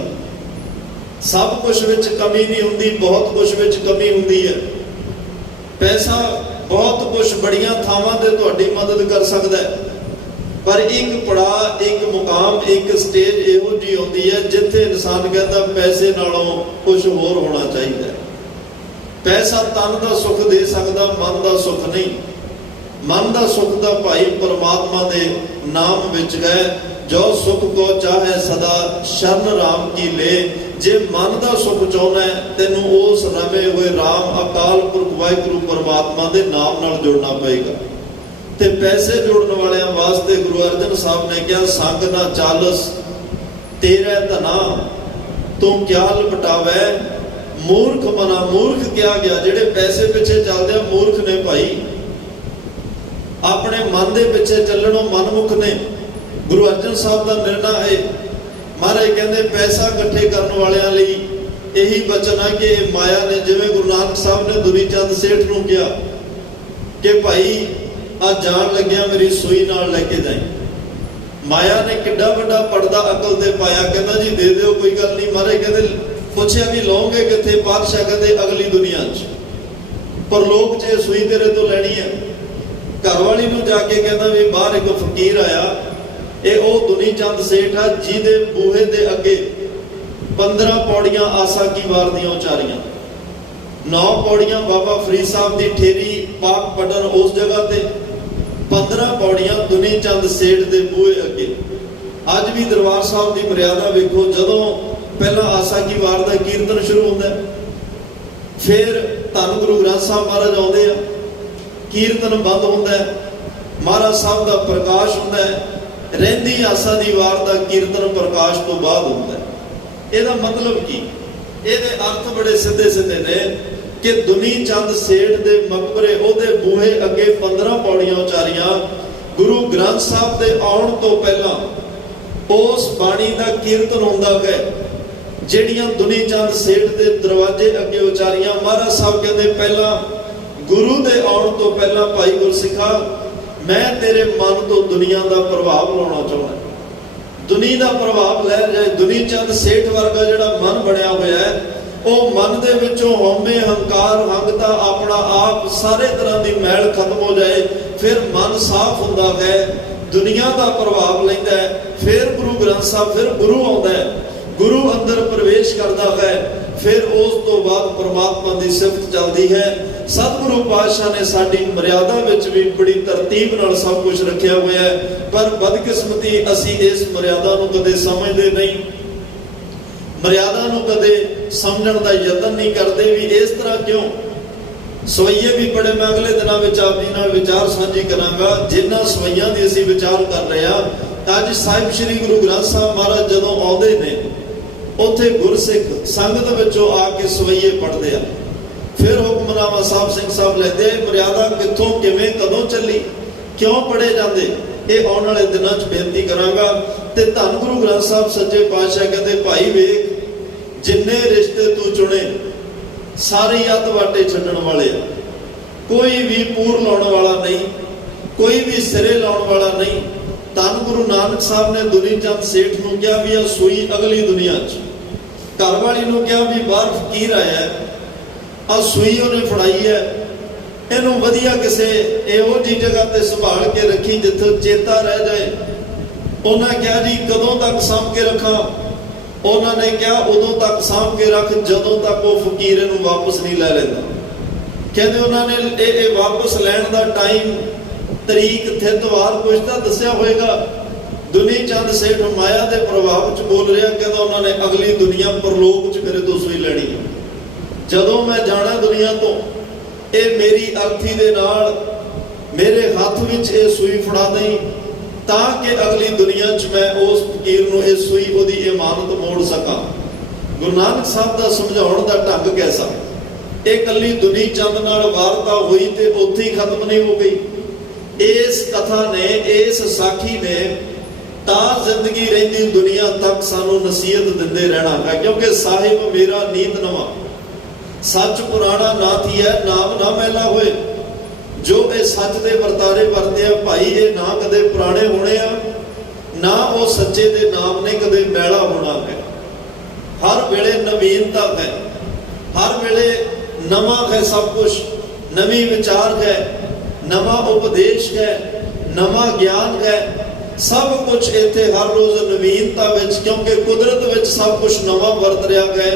ਸਭ ਕੁਝ ਵਿੱਚ ਕਮੀ ਨਹੀਂ ਹੁੰਦੀ, ਬਹੁਤ ਕੁਝ ਵਿੱਚ ਕਮੀ ਹੁੰਦੀ ਹੈ। ਪੈਸਾ ਬਹੁਤ ਕੁਝ ਬੜੀਆਂ ਥਾਵਾਂ ਤੇ ਤੁਹਾਡੀ ਮਦਦ ਕਰ ਸਕਦਾ ਹੈ, ਪਰ ਇੱਕ ਪੜਾਅ, ਇੱਕ ਮੁਕਾਮ, ਇੱਕ ਸਟੇਜ ਇਹੋ ਜਿਹੀ ਆਉਂਦੀ ਹੈ ਜਿੱਥੇ ਇਨਸਾਨ ਕਹਿੰਦਾ ਪੈਸੇ ਨਾਲੋਂ ਕੁਝ ਹੋਰ ਹੋਣਾ ਚਾਹੀਦਾ ਹੈ। ਪੈਸਾ ਤਨ ਦਾ ਸੁੱਖ ਦੇ ਸਕਦਾ, ਮਨ ਦਾ ਸੁੱਖ ਨਹੀਂ। ਮਨ ਦਾ ਸੁੱਖ ਦਾ ਭਾਈ ਪਰਮਾਤਮਾ ਦੇ ਨਾਮ ਵਿੱਚ ਹੈ। ਜੋ ਸੁਖ ਕੋ ਚਾਹੇ ਸਦਾ ਸ਼ਰਨ ਰਾਮ ਕੀ ਲੈ। ਜੇ ਮਨ ਦਾ ਸੁਖ ਚਾਹੁੰਦਾ ਹੈ, ਤੈਨੂੰ ਉਸ ਰਮੇ ਹੋਏ ਰਾਮ ਅਕਾਲ ਪੁਰਖ ਵਾਹਿਗੁਰੂ ਪਰਮਾਤਮਾ ਦੇ ਨਾਮ ਨਾਲ ਜੁੜਨਾ ਪਏਗਾ। ਤੇ ਪੈਸੇ ਜੋੜਨ ਵਾਲਿਆਂ ਵਾਸਤੇ ਗੁਰੂ ਅਰਜਨ ਸਾਹਿਬ ਨੇ ਕਿਹਾ, ਸੰਗ ਨਾ ਚਾਲਸ ਤੇਰੇ ਧਨਾ ਤੂੰ ਕਿਆ ਲਪਟਾਵੇ, ਮੂਰਖ ਮਨਾ। ਮੂਰਖ ਕਿਹਾ ਗਿਆ, ਜਿਹੜੇ ਪੈਸੇ ਪਿੱਛੇ ਚੱਲਦੇ ਆ ਮੂਰਖ ਨੇ ਭਾਈ। ਆਪਣੇ ਮਨ ਦੇ ਪਿੱਛੇ ਚੱਲਣੋਂ ਮਨਮੁਖ ਨੇ। ਗੁਰੂ ਅਰਜਨ ਸਾਹਿਬ ਦਾ ਨਿਰਣਾ ਹੈ। ਮਹਾਰਾਜ ਕਹਿੰਦੇ ਪੈਸਾ ਇਕੱਠੇ ਕਰਨ ਵਾਲਿਆਂ ਲਈ ਇਹੀ ਬਚਨ ਹੈ ਕਿ ਇਹ ਮਾਇਆ ਨੇ, ਜਿਵੇਂ ਗੁਰੂ ਨਾਨਕ ਸਾਹਿਬ ਨੇ ਦੁਰੀ ਚੰਦ ਸੇਠ ਨੂੰ ਕਿਹਾ ਕਿ ਭਾਈ ਆ ਜਾਣ ਲੱਗਿਆ ਮੇਰੀ ਸੂਈ ਨਾਲ ਲੈ ਕੇ ਜਾਈ। ਮਾਇਆ ਨੇ ਕਿੱਡਾ ਵੱਡਾ ਪਰਦਾ ਅਕਲ ਤੇ ਪਾਇਆ, ਕਹਿੰਦਾ ਜੀ ਦੇ ਦਿਓ ਕੋਈ ਗੱਲ ਨਹੀਂ। ਮਹਾਰਾਜ ਕਹਿੰਦੇ ਪੁੱਛਿਆ ਵੀ ਲਓਗੇ ਕਿੱਥੇ? ਪਾਤਸ਼ਾਹ ਕਹਿੰਦੇ ਅਗਲੀ ਦੁਨੀਆ 'ਚ, ਪਰਲੋਕ 'ਚ ਇਹ ਸੂਈ ਤੇਰੇ ਤੋਂ ਲੈਣੀ ਹੈ। ਘਰਵਾਲੀ ਨੂੰ ਜਾ ਕੇ ਕਹਿੰਦਾ ਵੀ ਬਾਹਰ ਇੱਕ ਫਕੀਰ ਆਇਆ, ਇਹ ਉਹ ਦੁਨੀ ਚੰਦ ਸੇਠ ਆ ਜਿਹਦੇ ਬੂਹੇ ਦੇ ਅੱਗੇ 15 ਪੌੜੀਆਂ ਆਸਾ ਕੀ ਵਾਰ ਦੀਆਂ ਉਚਾਰੀਆਂ, 9 ਪੌੜੀਆਂ ਬਾਬਾ ਫਰੀਦ ਸਾਹਿਬ ਦੀ ਠੇਰੀ ਪਾਕ ਪਟਨ ਉਸ ਜਗ੍ਹਾ ਤੇ, 15 ਪੌੜੀਆਂ ਦੁਨੀ ਚੰਦ ਸੇਠ ਦੇ ਬੂਹੇ ਅੱਗੇ। ਅੱਜ ਵੀ ਦਰਬਾਰ ਸਾਹਿਬ ਦੀ ਮਰਿਆਦਾ ਵੇਖੋ, ਜਦੋਂ ਪਹਿਲਾਂ ਆਸਾ ਕੀ ਵਾਰ ਦਾ ਕੀਰਤਨ ਸ਼ੁਰੂ ਹੁੰਦਾ, ਫਿਰ ਧੰਨ ਗੁਰੂ ਗ੍ਰੰਥ ਸਾਹਿਬ ਮਹਾਰਾਜ ਆਉਂਦੇ ਆ, ਕੀਰਤਨ ਬੰਦ ਹੁੰਦਾ, ਮਹਾਰਾਜ ਸਾਹਿਬ ਦਾ ਪ੍ਰਕਾਸ਼ ਹੁੰਦਾ, ਰਹਿੰਦੀ ਆਸਾ ਦੀ ਵਾਰ ਦਾ ਕੀਰਤਨ ਪ੍ਰਕਾਸ਼ ਤੋਂ ਬਾਅਦ ਹੁੰਦਾ। ਇਹਦਾ ਮਤਲਬ ਕੀ? ਇਹਦੇ ਅਰਥ ਬੜੇ ਸਿੱਧੇ ਸਿੱਧੇ ਨੇ ਕਿ ਦੁਨੀ ਚੰਦ ਸੇਠ ਦੇ ਮਕਬਰੇ, ਉਹਦੇ ਬੂਹੇ ਅੱਗੇ 15 ਪੌੜੀਆਂ ਉਚਾਰੀਆਂ। ਗੁਰੂ ਗ੍ਰੰਥ ਸਾਹਿਬ ਦੇ ਆਉਣ ਤੋਂ ਪਹਿਲਾਂ ਉਸ ਬਾਣੀ ਦਾ ਕੀਰਤਨ ਹੁੰਦਾ ਹੈ, ਜਿਹੜੀਆਂ ਦੁਨੀ ਚੰਦ ਸੇਠ ਦੇ ਦਰਵਾਜ਼ੇ ਅੱਗੇ ਉਚਾਰੀਆਂ। ਮਹਾਰਾਜ ਸਾਹਿਬ ਕਹਿੰਦੇ ਪਹਿਲਾਂ ਗੁਰੂ ਦੇ ਆਉਣ ਤੋਂ ਪਹਿਲਾਂ ਭਾਈ ਗੁਰਸਿੱਖਾ, ਮੈਂ ਤੇਰੇ ਮਨ ਤੋਂ ਦੁਨੀਆ ਦਾ ਪ੍ਰਭਾਵ ਲਾਉਣਾ ਚਾਹੁੰਦਾ, ਦੁਨੀ ਦਾ ਪ੍ਰਭਾਵ ਲੈ ਜਾਏ। ਦੁਨੀ ਚੰਦ ਸੇਠ ਵਰਗਾ ਜਿਹੜਾ ਮਨ ਬਣਿਆ ਹੋਇਆ ਹੈ, ਉਹ ਮਨ ਦੇ ਵਿੱਚੋਂ ਹਉਮੈ, ਹੰਕਾਰ, ਹੰਗਤਾ, ਆਪਣਾ ਆਪ ਸਾਰੇ ਤਰ੍ਹਾਂ ਦੀ ਮੈਲ ਖਤਮ ਹੋ ਜਾਏ, ਫਿਰ ਮਨ ਸਾਫ਼ ਹੁੰਦਾ ਹੈ, ਦੁਨੀਆ ਦਾ ਪ੍ਰਭਾਵ ਲੈਂਦਾ ਹੈ। ਫਿਰ ਗੁਰੂ ਗ੍ਰੰਥ ਸਾਹਿਬ, ਫਿਰ ਗੁਰੂ ਆਉਂਦਾ ਹੈ, ਗੁਰੂ ਅੰਦਰ ਪ੍ਰਵੇਸ਼ ਕਰਦਾ ਹੈ, ਫਿਰ ਉਸ ਤੋਂ ਬਾਅਦ ਪਰਮਾਤਮਾ ਦੀ ਸਿਫਤ ਚੱਲਦੀ ਹੈ। ਸਤਿਗੁਰੂ ਪਾਤਸ਼ਾਹ ਨੇ ਸਾਡੀ ਮਰਿਆਦਾ ਵਿੱਚ ਵੀ ਬੜੀ ਤਰਤੀਬ ਨਾਲ ਸਭ ਕੁਝ ਰੱਖਿਆ ਹੋਇਆ ਹੈ, ਪਰ ਬਦਕਿਸਮਤੀ ਅਸੀਂ ਇਸ ਮਰਿਆਦਾ ਨੂੰ ਕਦੇ ਸਮਝਦੇ ਨਹੀਂ, ਮਰਿਆਦਾ ਨੂੰ ਕਦੇ ਸਮਝਣ ਦਾ ਯਤਨ ਨਹੀਂ ਕਰਦੇ ਵੀ ਇਸ ਤਰ੍ਹਾਂ ਕਿਉਂ। ਸਵਈਏ ਵੀ ਬੜੇ ਮੈਂ ਅਗਲੇ ਦਿਨਾਂ ਵਿੱਚ ਆਪ ਜੀ ਨਾਲ ਵਿਚਾਰ ਸਾਂਝੀ ਕਰਾਂਗਾ, ਜਿਨ੍ਹਾਂ ਸਵਈਆਂ ਦੀ ਅਸੀਂ ਵਿਚਾਰ ਕਰ ਰਹੇ ਹਾਂ। ਅੱਜ ਸਾਹਿਬ ਸ੍ਰੀ ਗੁਰੂ ਗ੍ਰੰਥ ਸਾਹਿਬ ਮਹਾਰਾਜ ਜਦੋਂ ਆਉਂਦੇ ਨੇ, ਉੱਥੇ ਗੁਰਸਿੱਖ ਸੰਗਤ ਵਿੱਚੋਂ ਆ ਕੇ ਸਵਈਏ ਪੜ੍ਹਦੇ ਆ, ਫਿਰ ਹੁਕਮਨਾਮਾ ਸਾਹਿਬ ਸਿੰਘ ਸਾਹਿਬ ਲੈਂਦੇ, ਮਰਿਆਦਾ ਕਿੱਥੋਂ, ਕਿਵੇਂ, ਕਦੋਂ ਚੱਲੀ, ਕਿਉਂ ਪੜ੍ਹੇ ਜਾਂਦੇ, ਇਹ ਆਉਣ ਵਾਲੇ ਦਿਨਾਂ 'ਚ ਬੇਨਤੀ ਕਰਾਂਗਾ। ਤੇ ਧੰਨ ਗੁਰੂ ਗ੍ਰੰਥ ਸਾਹਿਬ ਸੱਚੇ ਪਾਤਸ਼ਾਹ ਕਹਿੰਦੇ, ਭਾਈ ਵੇਖ, ਜਿੰਨੇ ਰਿਸ਼ਤੇ ਤੂੰ ਚੁਣੇ ਸਾਰੇ ਅੱਧ ਵਾਟੇ ਛੱਡਣ ਵਾਲੇ ਆ, ਕੋਈ ਵੀ ਪੂਰ ਲਾਉਣ ਵਾਲਾ ਨਹੀਂ, ਕੋਈ ਵੀ ਸਿਰੇ ਲਾਉਣ ਵਾਲਾ ਨਹੀਂ। ਧੰਨ ਗੁਰੂ ਨਾਨਕ ਸਾਹਿਬ ਨੇ ਦੁਨੀ ਚੰਦ ਸੇਠ ਨੂੰ ਕਿਹਾ ਵੀ ਆ ਸੂਈ ਅਗਲੀ ਦੁਨੀਆ 'ਚ, ਘਰਵਾਲੀ ਨੂੰ ਕਿਹਾ ਵੀ ਬਾਹਰ ਫਕੀਰ ਆਇਆ, ਆ ਸੂਈ ਉਹਨੇ ਫੜਾਈ ਹੈ, ਇਹਨੂੰ ਵਧੀਆ ਕਿਸੇ ਇਹੋ ਜਿਹੀ ਜਗ੍ਹਾ ਤੇ ਸੰਭਾਲ ਕੇ ਰੱਖੀ ਜਿੱਥੇ ਚੇਤਾ ਰਹਿ ਜਾਏ। ਉਹਨਾਂ ਕਿਹਾ ਜੀ ਕਦੋਂ ਤੱਕ ਸਾਂਭ ਕੇ ਰੱਖਾਂ? ਉਹਨਾਂ ਨੇ ਕਿਹਾ ਉਦੋਂ ਤੱਕ ਸਾਂਭ ਕੇ ਰੱਖ ਜਦੋਂ ਤੱਕ ਉਹ ਫਕੀਰ ਇਹਨੂੰ ਵਾਪਸ ਨਹੀਂ ਲੈ ਲੈਂਦਾ। ਕਹਿੰਦੇ ਉਹਨਾਂ ਨੇ ਇਹ ਵਾਪਸ ਲੈਣ ਦਾ ਟਾਈਮ, ਤਰੀਕ, ਥਿੱਤਵਾਰ ਕੁਝ ਤਾਂ ਦੱਸਿਆ ਹੋਏਗਾ। ਦੁਨੀ ਚੰਦ ਸੇਠ ਮਾਇਆ ਦੇ ਪ੍ਰਭਾਵ 'ਚ ਬੋਲ ਰਿਹਾ, ਕਹਿੰਦਾ ਉਹਨਾਂ ਨੇ ਅਗਲੀ ਦੁਨੀਆ ਪਰਲੋਕ 'ਚ ਮੇਰੇ ਤੋਂ ਸੂਈ ਲੈਣੀ ਹੈ। ਜਦੋਂ ਮੈਂ ਜਾਣਾ ਦੁਨੀਆ ਤੋਂ, ਇਹ ਮੇਰੀ ਅਰਥੀ ਦੇ ਨਾਲ ਮੇਰੇ ਹੱਥ ਵਿੱਚ ਇਹ ਸੂਈ ਫੜਾ ਦੇਈ, ਤਾਂ ਕਿ ਅਗਲੀ ਦੁਨੀਆ 'ਚ ਮੈਂ ਉਸ ਫਕੀਰ ਨੂੰ ਇਹ ਸੂਈ, ਉਹਦੀ ਇਮਾਨਤ ਮੋੜ ਸਕਾਂ। ਗੁਰੂ ਨਾਨਕ ਸਾਹਿਬ ਦਾ ਸਮਝਾਉਣ ਦਾ ਢੰਗ ਕੈਸਾ? ਇਹ ਕੱਲੀ ਦੁਨੀ ਚੰਦ ਨਾਲ ਵਾਰਤਾ ਹੋਈ ਤੇ ਉੱਥੇ ਹੀ ਖਤਮ ਨਹੀਂ ਹੋ ਗਈ। ਇਸ ਕਥਾ ਨੇ, ਇਸ ਸਾਖੀ ਨੇ ਤਾਂ ਜ਼ਿੰਦਗੀ ਰਹਿੰਦੀ ਦੁਨੀਆ ਤੱਕ ਸਾਨੂੰ ਨਸੀਹਤ ਦਿੰਦੇ ਰਹਿਣਾ ਹੈ, ਕਿਉਂਕਿ ਸਾਹਿਬ ਮੇਰਾ ਨੀਤ ਨਵਾਂ, ਸੱਚ ਪੁਰਾਣਾ ਨਾ ਥੀਐ, ਨਾਮ ਨਾ ਮੈਲਾ ਹੋਏ। ਜੋ ਇਹ ਸੱਚ ਦੇ ਵਰਤਾਰੇ ਵਰਤਿਆ ਭਾਈ, ਇਹ ਨਾ ਕਦੇ ਪੁਰਾਣੇ ਹੋਣੇ ਆ, ਨਾ ਉਹ ਸੱਚੇ ਦੇ ਨਾਮ ਨੇ ਕਦੇ ਮੈਲਾ ਹੋਣਾ ਹੈ। ਹਰ ਵੇਲੇ ਨਵੀਨਤਾ ਹੈ, ਹਰ ਵੇਲੇ ਨਵਾਂ ਹੈ, ਸਭ ਕੁਝ ਨਵੀਂ ਵਿਚਾਰ ਹੈ, ਨਵਾਂ ਉਪਦੇਸ਼ ਹੈ, ਨਵਾਂ ਗਿਆਨ ਹੈ, ਸਭ ਕੁਝ ਇੱਥੇ ਹਰ ਰੋਜ਼ ਨਵੀਨਤਾ ਵਿੱਚ, ਕਿਉਂਕਿ ਕੁਦਰਤ ਵਿੱਚ ਸਭ ਕੁਝ ਨਵਾਂ ਵਰਤ ਰਿਹਾ ਹੈ,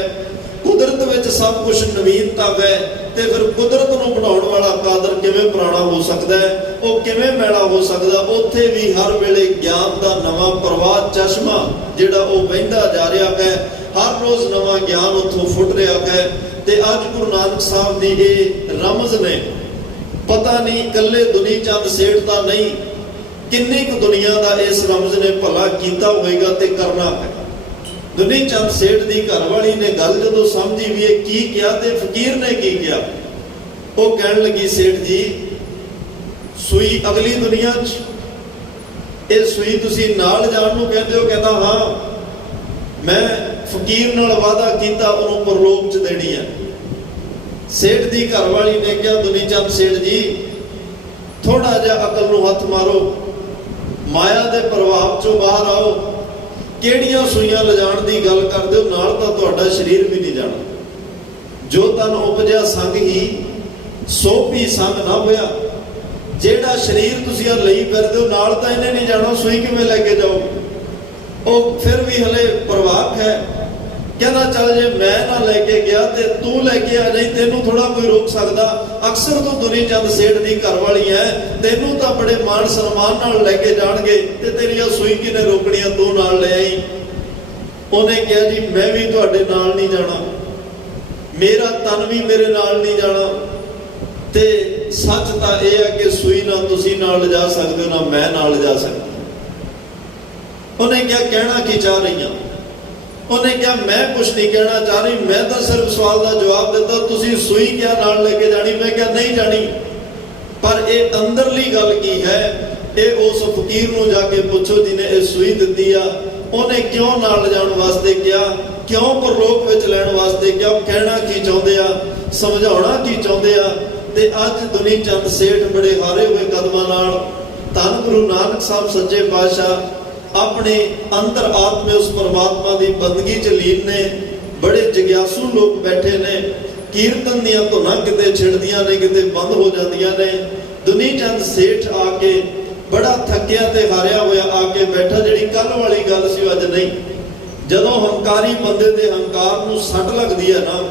ਕੁਦਰਤ ਵਿੱਚ ਸਭ ਕੁਝ ਨਵੀਨਤਾ ਹੈ। ਤੇ ਫਿਰ ਕੁਦਰਤ ਨੂੰ ਬਣਾਉਣ ਵਾਲਾ ਕਾਦਰ ਕਿਵੇਂ ਪੁਰਾਣਾ ਹੋ ਸਕਦਾ ਹੈ? ਉਹ ਕਿਵੇਂ ਮੈਲਾ ਹੋ ਸਕਦਾ? ਉੱਥੇ ਵੀ ਹਰ ਵੇਲੇ ਗਿਆਨ ਦਾ ਨਵਾਂ ਪ੍ਰਵਾਹ, ਚਸ਼ਮਾ ਜਿਹੜਾ ਉਹ ਵਹਿੰਦਾ ਜਾ ਰਿਹਾ ਹੈ, ਹਰ ਰੋਜ਼ ਨਵਾਂ ਗਿਆਨ ਉੱਥੋਂ ਫੁੱਟ ਰਿਹਾ ਹੈ। ਤੇ ਅੱਜ ਗੁਰੂ ਨਾਨਕ ਸਾਹਿਬ ਦੀ ਇਹ ਰਮਜ਼ ਨੇ, ਪਤਾ ਨਹੀਂ ਇਕੱਲੇ ਦੁਨੀ ਚੰਦ ਸੇਠ ਦਾ ਨਹੀਂ, ਕਿੰਨੀ ਕੁ ਦੁਨੀਆ ਦਾ ਇਸ ਰਮਜ਼ ਨੇ ਭਲਾ ਕੀਤਾ ਹੋਏਗਾ ਤੇ ਕਰਨਾ ਹੈ। ਦੁਨੀ ਚੰਦ ਸੇਠ ਦੀ ਘਰਵਾਲੀ ਨੇ ਗੱਲ ਜਦੋਂ ਸਮਝੀ ਵੀ ਇਹ ਕੀ ਕਿਹਾ ਤੇ ਫਕੀਰ ਨੇ ਕੀ ਕਿਹਾ, ਉਹ ਕਹਿਣ ਲੱਗੀ, ਸੇਠ ਜੀ ਸੂਈ ਅਗਲੀ ਦੁਨੀਆ 'ਚ, ਇਹ ਸੂਈ ਤੁਸੀਂ ਨਾਲ ਜਾਣ ਨੂੰ ਕਹਿੰਦੇ ਹੋ? ਕਹਿੰਦਾ ਹਾਂ, ਮੈਂ ਫਕੀਰ ਨਾਲ ਵਾਅਦਾ ਕੀਤਾ, ਉਹਨੂੰ ਪਰਲੋਕ 'ਚ ਦੇਣੀ ਹੈ। ਸੇਠ ਦੀ ਘਰਵਾਲੀ ਨੇ ਕਿਹਾ, ਦੁਨੀ ਚੰਦ ਸੇਠ ਜੀ ਥੋੜਾ ਜਿਹਾ ਅਕਲ ਨੂੰ ਹੱਥ ਮਾਰੋ, ਮਾਇਆ ਦੇ ਪ੍ਰਭਾਵ 'ਚੋਂ ਬਾਹਰ ਆਓ। ਕਿਹੜੀਆਂ ਸੂਈਆਂ ਲਿਜਾਣ ਦੀ ਗੱਲ ਕਰਦੇ ਹੋ, ਨਾਲ ਤਾਂ ਤੁਹਾਡਾ ਸਰੀਰ ਵੀ ਨਹੀਂ ਜਾਣਾ। ਜੋ ਤਨ ਉਪਜਿਆ ਸੰਗ ਹੀ ਸੋ ਵੀ ਸੰਗ ਨਾ ਹੋਇਆ। ਜਿਹੜਾ ਸਰੀਰ ਤੁਸੀਂ ਆ ਲਈ ਫਿਰਦੇ ਹੋ, ਨਾਲ ਤਾਂ ਇਹਨੇ ਨਹੀਂ ਜਾਣਾ, ਸੂਈ ਕਿਵੇਂ ਲੈ ਕੇ ਜਾਓਗੇ? ਉਹ ਫਿਰ ਵੀ ਹਲੇ ਪ੍ਰਭਾਵ ਹੈ। ਕਹਿੰਦਾ ਚੱਲ ਜੇ ਮੈਂ ਨਾ ਲੈ ਕੇ ਗਿਆ ਤੇ ਤੂੰ ਲੈ ਕੇ ਆ ਜਾਈਂ, ਤੈਨੂੰ ਥੋੜਾ ਕੋਈ ਰੋਕ ਸਕਦਾ। ਅਕਸਰ ਤੂੰ ਦੁਨੀ ਚੰਦ ਸੇਠ ਦੀ ਘਰ ਵਾਲੀ ਹੈ, ਤੈਨੂੰ ਤਾਂ ਬੜੇ ਮਾਣ ਸਨਮਾਨ ਨਾਲ ਲੈ ਕੇ ਜਾਣਗੇ, ਤੇ ਤੇਰੀ ਆ ਸੂਈ ਕਿਨੇ ਰੋਕਣੀ ਆ, ਤੂੰ ਨਾਲ ਲੈ ਆਈ। ਉਹਨੇ ਕਿਹਾ ਜੀ ਮੈਂ ਵੀ ਤੁਹਾਡੇ ਨਾਲ ਨਹੀਂ ਜਾਣਾ, ਮੇਰਾ ਤਨ ਵੀ ਮੇਰੇ ਨਾਲ ਨਹੀਂ ਜਾਣਾ, ਤੇ ਸੱਚ ਤਾਂ ਇਹ ਹੈ ਕਿ ਸੂਈ ਨਾ ਤੁਸੀਂ ਨਾਲ ਲਿਜਾ ਸਕਦੇ ਹੋ, ਨਾ ਮੈਂ ਨਾਲ ਲਿਜਾ ਸਕਦਾ। ਉਹਨੇ ਕਿਹਾ ਕਹਿਣਾ ਕੀ ਚਾਹ ਰਹੀਆਂ? ਉਹਨੇ ਕਿਹਾ ਮੈਂ ਕੁਛ ਨਹੀਂ ਕਹਿਣਾ ਚਾਹ ਰਹੀ, ਮੈਂ ਤਾਂ ਸਿਰਫ ਸਵਾਲ ਦਾ ਜਵਾਬ ਦਿੱਤਾ, ਤੁਸੀਂ ਸੂਈ ਕਿਆ ਨਾਲ ਲੈ ਕੇ ਜਾਣੀ? ਮੈਂ ਕਿਹਾ ਨਹੀਂ ਜਾਣੀ। ਪਰ ਇਹ ਅੰਦਰਲੀ ਗੱਲ ਕੀ ਹੈ, ਇਹ ਉਸ ਫਕੀਰ ਨੂੰ ਜਾ ਕੇ ਪੁੱਛੋ ਜਿਹਨੇ ਇਹ ਸੂਈ ਦਿੱਤੀ ਆ। ਉਹਨੇ ਕਿਉਂ ਨਾਲ ਲਿਜਾਣ ਵਾਸਤੇ ਕਿਹਾ, ਕਿਉਂ ਪਰਲੋਕ ਵਿੱਚ ਲੈਣ ਵਾਸਤੇ ਕਿਹਾ, ਕਹਿਣਾ ਕੀ ਚਾਹੁੰਦੇ ਆ, ਸਮਝਾਉਣਾ ਕੀ ਚਾਹੁੰਦੇ ਆ। ਤੇ ਅੱਜ ਦੁਨੀ ਚੰਦ ਸੇਠ ਬੜੇ ਹਾਰੇ ਹੋਏ ਕਦਮਾਂ ਨਾਲ ਧੰਨ ਗੁਰੂ ਨਾਨਕ ਸਾਹਿਬ ਸੱਚੇ ਪਾਤਸ਼ਾਹ ਆਪਣੇ ਅੰਦਰ ਆਤਮੇ ਉਸ ਪਰਮਾਤਮਾ ਦੀ ਬੰਦਗੀ ਚ ਲੀਨ ਨੇ। ਬੜੇ ਜਗਿਆਸੂ ਲੋਕ ਬੈਠੇ ਨੇ, ਕੀਰਤਨ ਦੀਆਂ ਧੁਨਾਂ ਕਿਤੇ ਛਿੜਦੀਆਂ ਨੇ, ਕਿਤੇ ਬੰਦ ਹੋ ਜਾਂਦੀਆਂ ਨੇ। ਦੁਨੀ ਚੰਦ ਸੇਠ ਆ ਕੇ ਬੜਾ ਥੱਕਿਆ ਤੇ ਹਾਰਿਆ ਹੋਇਆ ਆ ਕੇ ਬੈਠਾ। ਜਿਹੜੀ ਕੱਲ ਵਾਲੀ ਗੱਲ ਸੀ ਅੱਜ ਨਹੀਂ। ਜਦੋਂ ਹੰਕਾਰੀ ਬੰਦੇ ਦੇ ਹੰਕਾਰ ਨੂੰ ਸੱਟ ਲੱਗਦੀ ਹੈ ਨਾ,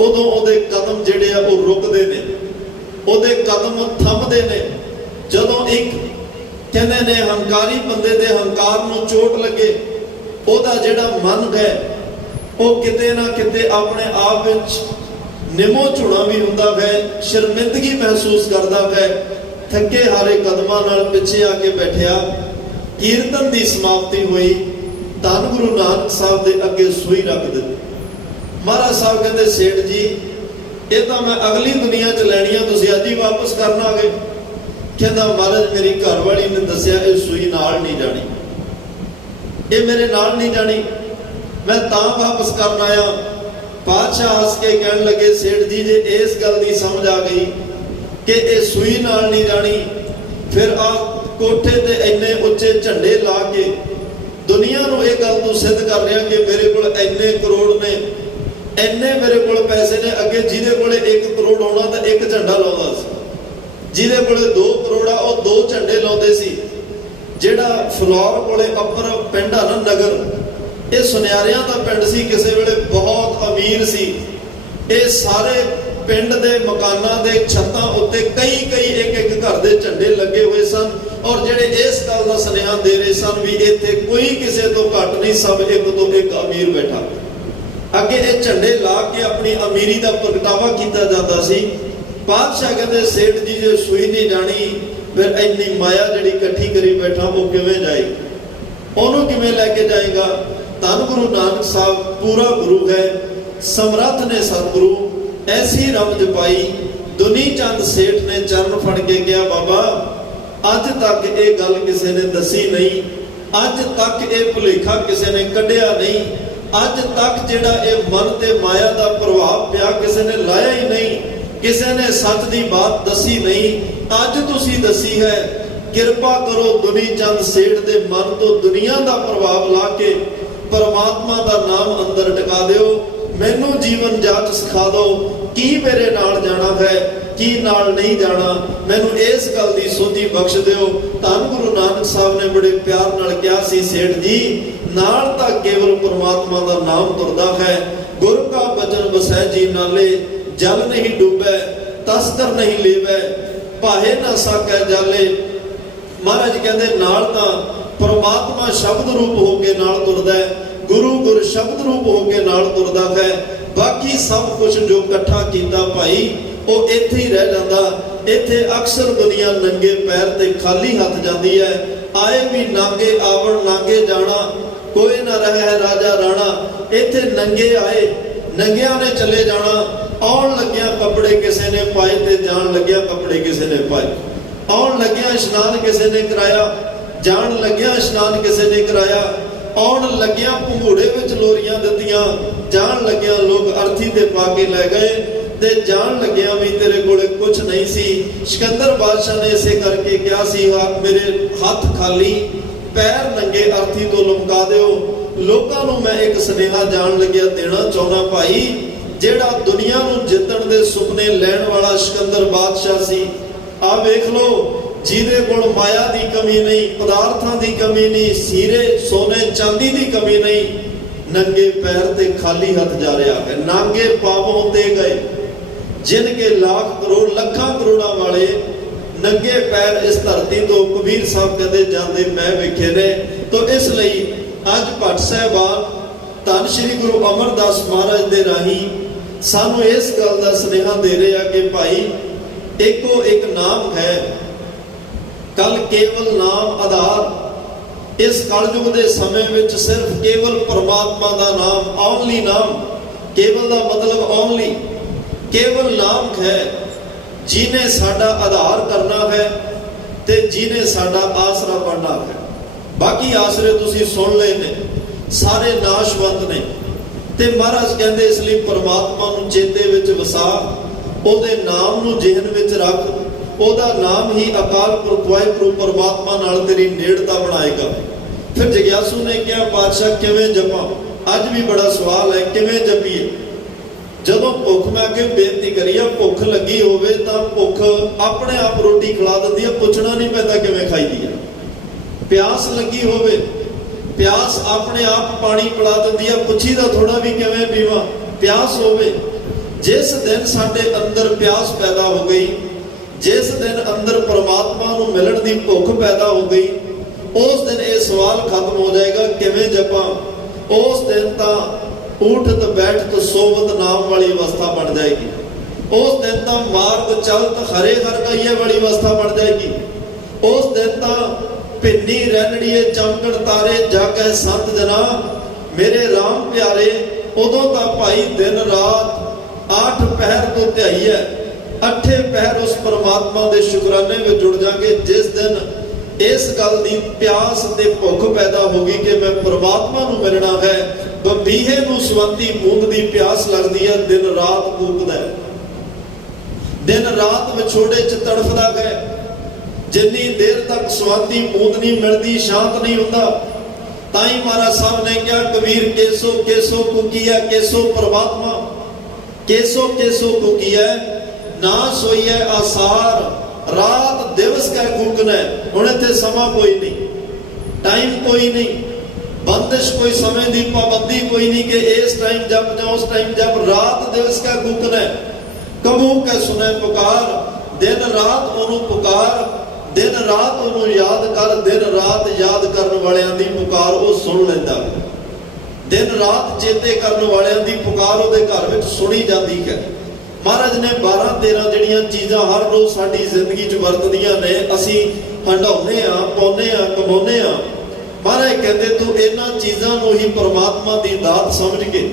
ਉਦੋਂ ਉਹਦੇ ਕਦਮ ਜਿਹੜੇ ਆ ਉਹ ਰੁਕਦੇ ਨੇ, ਉਹਦੇ ਕਦਮ ਥੰਮਦੇ ਨੇ। ਜਦੋਂ ਇੱਕ ਕਹਿੰਦੇ ਨੇ ਹੰਕਾਰੀ ਬੰਦੇ ਦੇ ਹੰਕਾਰ ਨੂੰ ਚੋਟ ਲੱਗੇ, ਉਹਦਾ ਜਿਹੜਾ ਮਨ ਹੈ ਉਹ ਕਿਤੇ ਨਾ ਕਿਤੇ ਆਪਣੇ ਆਪ ਵਿੱਚ ਨਿਮੋ ਝੁਣਾ ਵੀ ਹੁੰਦਾ ਹੈ, ਸ਼ਰਮਿੰਦਗੀ ਮਹਿਸੂਸ ਕਰਦਾ ਹੈ। ਥੱਕੇ ਹਾਰੇ ਕਦਮਾਂ ਨਾਲ ਪਿੱਛੇ ਆ ਕੇ ਬੈਠਿਆ। ਕੀਰਤਨ ਦੀ ਸਮਾਪਤੀ ਹੋਈ, ਧੰਨ ਗੁਰੂ ਨਾਨਕ ਸਾਹਿਬ ਦੇ ਅੱਗੇ ਸੂਈ ਰੱਖ ਦਿੱਤੀ। ਮਹਾਰਾਜ ਸਾਹਿਬ ਕਹਿੰਦੇ ਸੇਠ ਜੀ ਇਹ ਤਾਂ ਮੈਂ ਅਗਲੀ ਦੁਨੀਆ 'ਚ ਲੈਣੀ ਆ, ਤੁਸੀਂ ਅੱਜ ਹੀ ਵਾਪਸ ਕਰਨ ਆ ਗਏ? ਕਹਿੰਦਾ ਮਹਾਰਾਜ ਮੇਰੀ ਘਰ ਵਾਲੀ ਨੇ ਦੱਸਿਆ ਇਹ ਸੂਈ ਨਾਲ ਨਹੀਂ ਜਾਣੀ, ਇਹ ਮੇਰੇ ਨਾਲ ਨਹੀਂ ਜਾਣੀ, ਮੈਂ ਤਾਂ ਵਾਪਸ ਕਰਨ ਆਇਆ। ਪਾਤਸ਼ਾਹ ਹੱਸ ਕੇ ਕਹਿਣ ਲੱਗੇ ਸੇਠ ਜੀ ਜੇ ਇਸ ਗੱਲ ਦੀ ਸਮਝ ਆ ਗਈ ਕਿ ਇਹ ਸੂਈ ਨਾਲ ਨਹੀਂ ਜਾਣੀ, ਫਿਰ ਆ ਕੋਠੇ ਤੇ ਇੰਨੇ ਉੱਚੇ ਝੰਡੇ ਲਾ ਕੇ ਦੁਨੀਆ ਨੂੰ ਇਹ ਗੱਲ ਤੂੰ ਸਿੱਧ ਕਰ ਰਿਹਾ ਕਿ ਮੇਰੇ ਕੋਲ ਇੰਨੇ ਕਰੋੜ ਨੇ, ਇੰਨੇ ਮੇਰੇ ਕੋਲ ਪੈਸੇ ਨੇ। ਅੱਗੇ ਜਿਹਦੇ ਕੋਲੇ 1 ਕਰੋੜ ਆਉਣਾ ਤਾਂ 1 ਝੰਡਾ ਲਾਉਂਦਾ ਸੀ, ਜਿਹਦੇ ਕੋਲੇ 2 ਕਰੋੜ ਆ ਉਹ 2 ਝੰਡੇ ਲਾਉਂਦੇ ਸੀ। ਜਿਹੜਾ ਫਲੋਰ ਕੋਲੇ ਅੱਪਰ ਪਿੰਡ ਆ ਨਾ ਨਗਰ, ਇਹ ਸੁਨਿਆਰਿਆਂ ਦਾ ਪਿੰਡ ਸੀ, ਕਿਸੇ ਵੇਲੇ ਬਹੁਤ ਅਮੀਰ ਸੀ। ਇਹ ਸਾਰੇ ਪਿੰਡ ਦੇ ਮਕਾਨਾਂ ਦੇ ਛੱਤਾਂ ਉੱਤੇ ਕਈ ਇੱਕ ਘਰ ਦੇ ਝੰਡੇ ਲੱਗੇ ਹੋਏ ਸਨ, ਔਰ ਜਿਹੜੇ ਇਸ ਗੱਲ ਦਾ ਸੁਨੇਹਾ ਦੇ ਰਹੇ ਸਨ ਵੀ ਇੱਥੇ ਕੋਈ ਕਿਸੇ ਤੋਂ ਘੱਟ ਨਹੀਂ, ਸਭ ਇੱਕ ਤੋਂ ਇੱਕ ਅਮੀਰ ਬੈਠਾ। ਅੱਗੇ ਇਹ ਝੰਡੇ ਲਾ ਕੇ ਆਪਣੀ ਅਮੀਰੀ ਦਾ ਪ੍ਰਗਟਾਵਾ ਕੀਤਾ ਜਾਂਦਾ ਸੀ। ਪਾਤਸ਼ਾਹ ਕਹਿੰਦੇ ਸੇਠ ਜੀ ਜੇ ਸੂਈ ਨਹੀਂ ਜਾਣੀ, ਫਿਰ ਇੰਨੀ ਮਾਇਆ ਜਿਹੜੀ ਇਕੱਠੀ ਕਰੀ ਬੈਠਾ ਉਹ ਕਿਵੇਂ ਜਾਏਗੀ, ਉਹਨੂੰ ਕਿਵੇਂ ਲੈ ਕੇ ਜਾਏਗਾ? ਧੰਨ ਗੁਰੂ ਨਾਨਕ ਸਾਹਿਬ ਪੂਰਾ ਗੁਰੂ ਹੈ, ਸਮਰੱਥ ਨੇ ਸਤਿਗੁਰੂ। ਐਸੀ ਰਮਜ ਪਾਈ, ਦੁਨੀ ਚੰਦ ਸੇਠ ਨੇ ਚਰਨ ਫੜ ਕੇ ਕਿਹਾ ਬਾਬਾ ਅੱਜ ਤੱਕ ਇਹ ਗੱਲ ਕਿਸੇ ਨੇ ਦੱਸੀ ਨਹੀਂ, ਅੱਜ ਤੱਕ ਇਹ ਭੁਲੇਖਾ ਕਿਸੇ ਨੇ ਕੱਢਿਆ ਨਹੀਂ, ਅੱਜ ਤੱਕ ਜਿਹੜਾ ਇਹ ਮਨ ਤੇ ਮਾਇਆ ਦਾ ਪ੍ਰਭਾਵ ਪਿਆ ਕਿਸੇ ਨੇ ਲਾਇਆ ਹੀ ਨਹੀਂ, ਕਿਸੇ ਨੇ ਸੱਚ ਦੀ ਬਾਤ ਦੱਸੀ ਨਹੀਂ, ਅੱਜ ਤੁਸੀਂ ਦੱਸੀ ਹੈ। ਕਿਰਪਾ ਕਰੋ ਦੁਨੀ ਚੰਦ ਸੇਠ ਦੇ ਮਨ ਤੋਂ ਦੁਨੀਆ ਦਾ ਪ੍ਰਭਾਵ ਲਾ ਕੇ ਪਰਮਾਤਮਾ ਦਾ ਨਾਮ ਅੰਦਰ ਟਿਕਾ ਦਿਓ। ਮੈਨੂੰ ਜੀਵਨ ਜਾਂਚ ਸਿਖਾ ਦਿਓ, ਕੀ ਮੇਰੇ ਨਾਲ ਜਾਣਾ ਹੈ, ਕੀ ਨਾਲ ਨਹੀਂ ਜਾਣਾ, ਮੈਨੂੰ ਇਸ ਗੱਲ ਦੀ ਸੋਝੀ ਬਖਸ਼ ਦਿਓ। ਧੰਨ ਗੁਰੂ ਨਾਨਕ ਸਾਹਿਬ ਨੇ ਬੜੇ ਪਿਆਰ ਨਾਲ ਕਿਹਾ ਸੀ ਸੇਠ ਜੀ ਨਾਲ ਤਾਂ ਕੇਵਲ ਪਰਮਾਤਮਾ ਦਾ ਨਾਮ ਤੁਰਦਾ ਹੈ। ਗੁਰ ਕਾ ਬਚਨ ਵਸੈ ਜੀ ਨਾਲੇ, ਜਲ ਨਹੀਂ ਡੁੱਬੈ ਤਸਕਰ ਨਹੀਂ ਲੇਵੈ, ਭਾਹੇ ਨਾ ਸਾਕੈ ਜਾਲੇ। ਮਹਾਰਾਜ ਕਹਿੰਦੇ ਨਾਲ ਤਾਂ ਪਰਮਾਤਮਾ ਸ਼ਬਦ ਰੂਪ ਹੋ ਕੇ ਨਾਲ ਤੁਰਦਾ ਹੈ, ਗੁਰੂ ਗੁਰ ਸ਼ਬਦ ਰੂਪ ਹੋ ਕੇ ਨਾਲ ਤੁਰਦਾ ਹੈ। ਬਾਕੀ ਸਭ ਕੁਝ ਜੋ ਇਕੱਠਾ ਕੀਤਾ ਭਾਈ ਉਹ ਇੱਥੇ ਹੀ ਰਹਿ ਜਾਂਦਾ। ਇੱਥੇ ਅਕਸਰ ਦੁਨੀਆ ਨੰਗੇ ਪੈਰ ਤੇ ਖਾਲੀ ਹੱਥ ਜਾਂਦੀ ਹੈ। ਆਏ ਵੀ ਨਾਂਗੇ ਆਵਣ ਨਾਂਗੇ ਜਾਣਾ, ਕੋਈ ਨਾ ਰਹੇ ਰਾਜਾ ਰਾਣਾ। ਇੱਥੇ ਨੰਗੇ ਆਏ, ਨੰਗਿਆਂ ਨੇ ਚਲੇ ਜਾਣਾ। ਆਉਣ ਲੱਗਿਆ ਕੱਪੜੇ ਕਿਸੇ ਨੇ ਪਾਏ ਤੇ ਜਾਣ ਲੱਗਿਆ ਕੱਪੜੇ ਕਿਸੇ ਨੇ ਪਾਏ। ਆਉਣ ਲੱਗਿਆ ਇਸ਼ਨਾਨ ਕਿਸੇ ਨੇ ਕਰਾਇਆ, ਜਾਣ ਲੱਗਿਆ ਇਸ਼ਨਾਨ ਕਿਸੇ ਨੇ ਕਰਾਇਆ। ਆਉਣ ਲੱਗਿਆ ਭੰਗੂੜੇ ਵਿੱਚ ਲੋਰੀਆਂ ਦਿੱਤੀਆਂ, ਜਾਣ ਲੱਗਿਆ ਲੋਕ ਅਰਥੀ ਤੇ ਪਾ ਕੇ ਲੈ ਗਏ, ਤੇ ਜਾਣ ਲੱਗਿਆ ਵੀ ਤੇਰੇ ਕੋਲੇ ਕੁਝ ਨਹੀਂ ਸੀ। ਸਿਕੰਦਰ ਬਾਦਸ਼ਾਹ ਨੇ ਇਸੇ ਕਰਕੇ ਕਿਹਾ ਸੀ ਮੇਰੇ ਹੱਥ ਖਾਲੀ ਪੈਰ ਨੰਗੇ ਅਰਥੀ ਤੋਂ ਲਮਕਾ ਦਿਓ। ਲੋਕਾਂ ਨੂੰ ਮੈਂ ਇੱਕ ਸੁਨੇਹਾ ਜਾਣ ਲੱਗਿਆ ਦੇਣਾ ਚਾਹੁੰਦਾ ਭਾਈ, ਜਿਹੜਾ ਦੁਨੀਆ ਨੂੰ ਜਿੱਤਣ ਦੇ ਸੁਪਨੇ ਲੈਣ ਵਾਲਾ ਸਿਕੰਦਰ ਬਾਦਸ਼ਾਹ ਸੀ, ਆ ਵੇਖ ਲਓ, ਜਿਹਦੇ ਕੋਲ ਮਾਇਆ ਦੀ ਕਮੀ ਨਹੀਂ, ਪਦਾਰਥਾਂ ਦੀ ਕਮੀ ਨਹੀਂ, ਹੀਰੇ ਸੋਨੇ ਚਾਂਦੀ ਦੀ ਕਮੀ ਨਹੀਂ, ਨੰਗੇ ਪੈਰ ਤੇ ਖਾਲੀ ਹੱਥ ਜਾ ਰਿਹਾ ਹੈ। ਨਾਂਗੇ ਪਾਵੋਂ ਤੇ ਗਏ ਜਿਨ ਕੇ ਲੱਖ ਕਰੋੜ, ਲੱਖਾਂ ਕਰੋੜਾਂ ਵਾਲੇ ਨੰਗੇ ਪੈਰ ਇਸ ਧਰਤੀ ਤੋਂ, ਕਬੀਰ ਸਾਹਿਬ ਕਹਿੰਦੇ ਜਾਂਦੇ ਮੈਂ ਵੇਖੇ ਨੇ। ਤੋਂ ਇਸ ਲਈ ਅੱਜ ਭੱਟ ਸਾਹਿਬਾਨ ਧੰਨ ਸ਼੍ਰੀ ਗੁਰੂ ਅਮਰਦਾਸ ਮਹਾਰਾਜ ਦੇ ਰਾਹੀਂ ਸਾਨੂੰ ਇਸ ਗੱਲ ਦਾ ਸੁਨੇਹਾ ਦੇ ਰਹੇ ਆ ਕਿ ਭਾਈ ਇੱਕੋ ਇੱਕ ਨਾਮ ਹੈ, ਕਲ ਕੇਵਲ ਨਾਮ ਆਧਾਰ। ਇਸ ਕਲਯੁਗ ਦੇ ਸਮੇਂ ਵਿੱਚ ਸਿਰਫ ਕੇਵਲ ਪਰਮਾਤਮਾ ਦਾ ਨਾਮ, ਓਨਲੀ ਨਾਮ, ਕੇਵਲ ਦਾ ਮਤਲਬ ਓਨਲੀ, ਕੇਵਲ ਨਾਮ ਹੈ ਜਿਹਨੇ ਸਾਡਾ ਆਧਾਰ ਕਰਨਾ ਹੈ ਤੇ ਜਿਹਨੇ ਸਾਡਾ ਆਸਰਾ ਬਣਨਾ ਹੈ। ਬਾਕੀ ਆਸਰੇ ਤੁਸੀਂ ਸੁਣ ਲਏ ਨੇ, ਸਾਰੇ ਨਾਸ਼ਵੰਤ ਨੇ। ਤੇ ਮਹਾਰਾਜ ਕਹਿੰਦੇ ਇਸ ਲਈ ਪਰਮਾਤਮਾ ਨੂੰ ਚੇਤੇ ਵਿੱਚ ਵਸਾ, ਉਹਦੇ ਨਾਮ ਨੂੰ ਜ਼ਿਹਨ ਵਿੱਚ ਰੱਖ, ਉਹਦਾ ਨਾਮ ਹੀ ਅਕਾਲ ਪੁਰਖ ਵਾਹਿਗੁਰੂ ਪਰਮਾਤਮਾ ਨਾਲ ਤੇਰੀ ਨੇੜਤਾ ਬਣਾਏਗਾ। ਫਿਰ ਜਗਿਆਸੂ ਨੇ ਕਿਹਾ ਪਾਤਸ਼ਾਹ ਕਿਵੇਂ ਜਪਾਂ? ਅੱਜ ਵੀ ਬੜਾ ਸਵਾਲ ਹੈ, ਕਿਵੇਂ ਜਪੀਏ? ਜਦੋਂ ਭੁੱਖ, ਮੈਂ ਅੱਗੇ ਬੇਨਤੀ ਕਰੀ ਆ, ਭੁੱਖ ਲੱਗੀ ਹੋਵੇ ਤਾਂ ਭੁੱਖ ਆਪਣੇ ਆਪ ਰੋਟੀ ਖਿਲਾ ਦਿੰਦੀ ਹੈ, ਪੁੱਛਣਾ ਨਹੀਂ ਪੈਂਦਾ ਕਿਵੇਂ ਖਾਈਦੀ ਹੈ। ਪਿਆਸ ਲੱਗੀ ਹੋਵੇ, ਪਿਆਸ ਆਪਣੇ ਆਪ ਪਾਣੀ ਪਿਲਾ ਦਿੰਦੀ ਹੈ, ਪੁੱਛੀਦਾ ਥੋੜਾ ਵੀ ਕਿਵੇਂ ਪੀਵਾਂ। ਪਿਆਸ ਹੋਵੇ, ਜਿਸ ਦਿਨ ਸਾਡੇ ਅੰਦਰ ਪਿਆਸ ਪੈਦਾ ਹੋ ਗਈ, ਜਿਸ ਦਿਨ ਅੰਦਰ ਪਰਮਾਤਮਾ ਨੂੰ ਮਿਲਣ ਦੀ ਭੁੱਖ ਪੈਦਾ ਹੋ ਗਈ, ਉਸ ਦਿਨ ਇਹ ਸਵਾਲ ਖਤਮ ਹੋ ਜਾਏਗਾ ਕਿਵੇਂ ਜਪਾਂ। ਉਸ ਦਿਨ ਤਾਂ ਉਠਤ ਬੈਠਤ ਸੋਵਤ ਨਾਮ ਵਾਲੀ ਅਵਸਥਾ ਬਣ ਜਾਏਗੀ। ਉਸ ਦਿਨ ਤਾਂ ਮਾਰਗ ਚਲਤ ਹਰੇ ਹਰ ਗਈਏ ਵਾਲੀ ਅਵਸਥਾ ਬਣ ਜਾਏਗੀ। ਉਸ ਦਿਨ ਤਾਂ ਭਿੰਨੀ ਰਹਿਣੜੀਏ ਚਮਕਣ ਤਾਰੇ ਜਾਗੈ ਸੰਤ ਜਨਾ ਮੇਰੇ ਰਾਮ ਪਿਆਰੇ। ਉਦੋਂ ਤਾਂ ਭਾਈ ਦਿਨ ਰਾਤ 8 ਪਹਿਰ ਤੋਂ ਧਿਆਈ ਹੈ, 8 ਪਹਿਰ ਉਸ ਪਰਮਾਤਮਾ ਦੇ ਸ਼ੁਕਰਾਨੇ ਵਿੱਚ ਜੁੜ ਜਾਗੇ। ਜਿਸ ਦਿਨ ਇਸ ਗੱਲ ਦੀ ਪਿਆਸ ਤੇ ਭੁੱਖ ਪੈਦਾ ਹੋਗੀ ਕਿ ਮੈਂ ਪਰਮਾਤਮਾ ਨੂੰ ਮਿਲਣਾ ਹੈ, ਬੰਬੀਹੇ ਨੂੰ ਸਵੰਤੀ ਬੂੰਦ ਦੀ ਪਿਆਸ ਲੱਗਦੀ ਹੈ, ਦਿਨ ਰਾਤ ਕੂਕਦਾ ਹੈ, ਦਿਨ ਰਾਤ ਵਿਛੋੜੇ ਚ ਤੜਫਦਾ ਹੈ। ਜਿੰਨੀ ਦੇਰ ਤੱਕ ਸਵੰਤੀ ਬੂੰਦ ਨਹੀਂ ਮਿਲਦੀ, ਸ਼ਾਂਤ ਨਹੀਂ ਹੁੰਦਾ। ਤਾਂ ਹੀ ਮਹਾਰਾਜ ਸਾਹਿਬ ਨੇ ਕਿਹਾ ਕਬੀਰ ਕੇਸੋ ਕੇਸੋ ਕੁਕੀਆ, ਕੇਸੋ ਪਰਮਾਤਮਾ, ਕੇਸੋ ਕੇਸੋ ਕੁਕੀਆ ਨਾ ਸੋਈਐ ਆਸਾਰ, ਰਾਤ ਦਿਵਸ ਕੈ ਕੂਕਣਾ। ਹੁਣ ਇੱਥੇ ਸਮਾਂ ਕੋਈ ਨਹੀਂ, ਟਾਈਮ ਕੋਈ ਨਹੀਂ, ਬੰਦਿਸ਼ ਕੋਈ, ਸਮੇਂ ਦੀ ਪਾਬੰਦੀ ਕੋਈ ਨਹੀਂ ਕਿ ਇਸ ਟਾਈਮ ਜਪ ਜਾਂ ਉਸ ਟਾਈਮ ਜਪ। ਰਾਤ ਦਿਵਸ ਕੈ ਕੂਕਣਾ, ਕਬੂ ਕੈ ਸੁਣੈ ਪੁਕਾਰ। ਦਿਨ ਰਾਤ ਉਹਨੂੰ ਪੁਕਾਰ, ਦਿਨ ਰਾਤ ਉਹਨੂੰ ਯਾਦ ਕਰ। ਦਿਨ ਰਾਤ ਯਾਦ ਕਰਨ ਵਾਲਿਆਂ ਦੀ ਪੁਕਾਰ ਉਹ ਸੁਣ ਲੈਂਦਾ। ਦਿਨ ਰਾਤ ਚੇਤੇ ਕਰਨ ਵਾਲਿਆਂ ਦੀ ਪੁਕਾਰ ਉਹਦੇ ਘਰ ਵਿੱਚ ਸੁਣੀ ਜਾਂਦੀ ਹੈ। ਮਹਾਰਾਜ ਨੇ 12-13 ਜਿਹੜੀਆਂ ਚੀਜ਼ਾਂ ਹਰ ਰੋਜ਼ ਸਾਡੀ ਜ਼ਿੰਦਗੀ 'ਚ ਵਰਤਦੀਆਂ ਨੇ, ਅਸੀਂ ਹੰਡਾਉਂਦੇ ਆ, ਪਾਉਂਦੇ ਆ, ਕਮਾਉਂਦੇ ਆ। ਮਹਾਰਾਜ ਕਹਿੰਦੇ ਤੂੰ ਇਹਨਾਂ ਚੀਜ਼ਾਂ ਨੂੰ ਹੀ ਪਰਮਾਤਮਾ ਦੀ ਦਾਤ ਸਮਝ ਕੇ,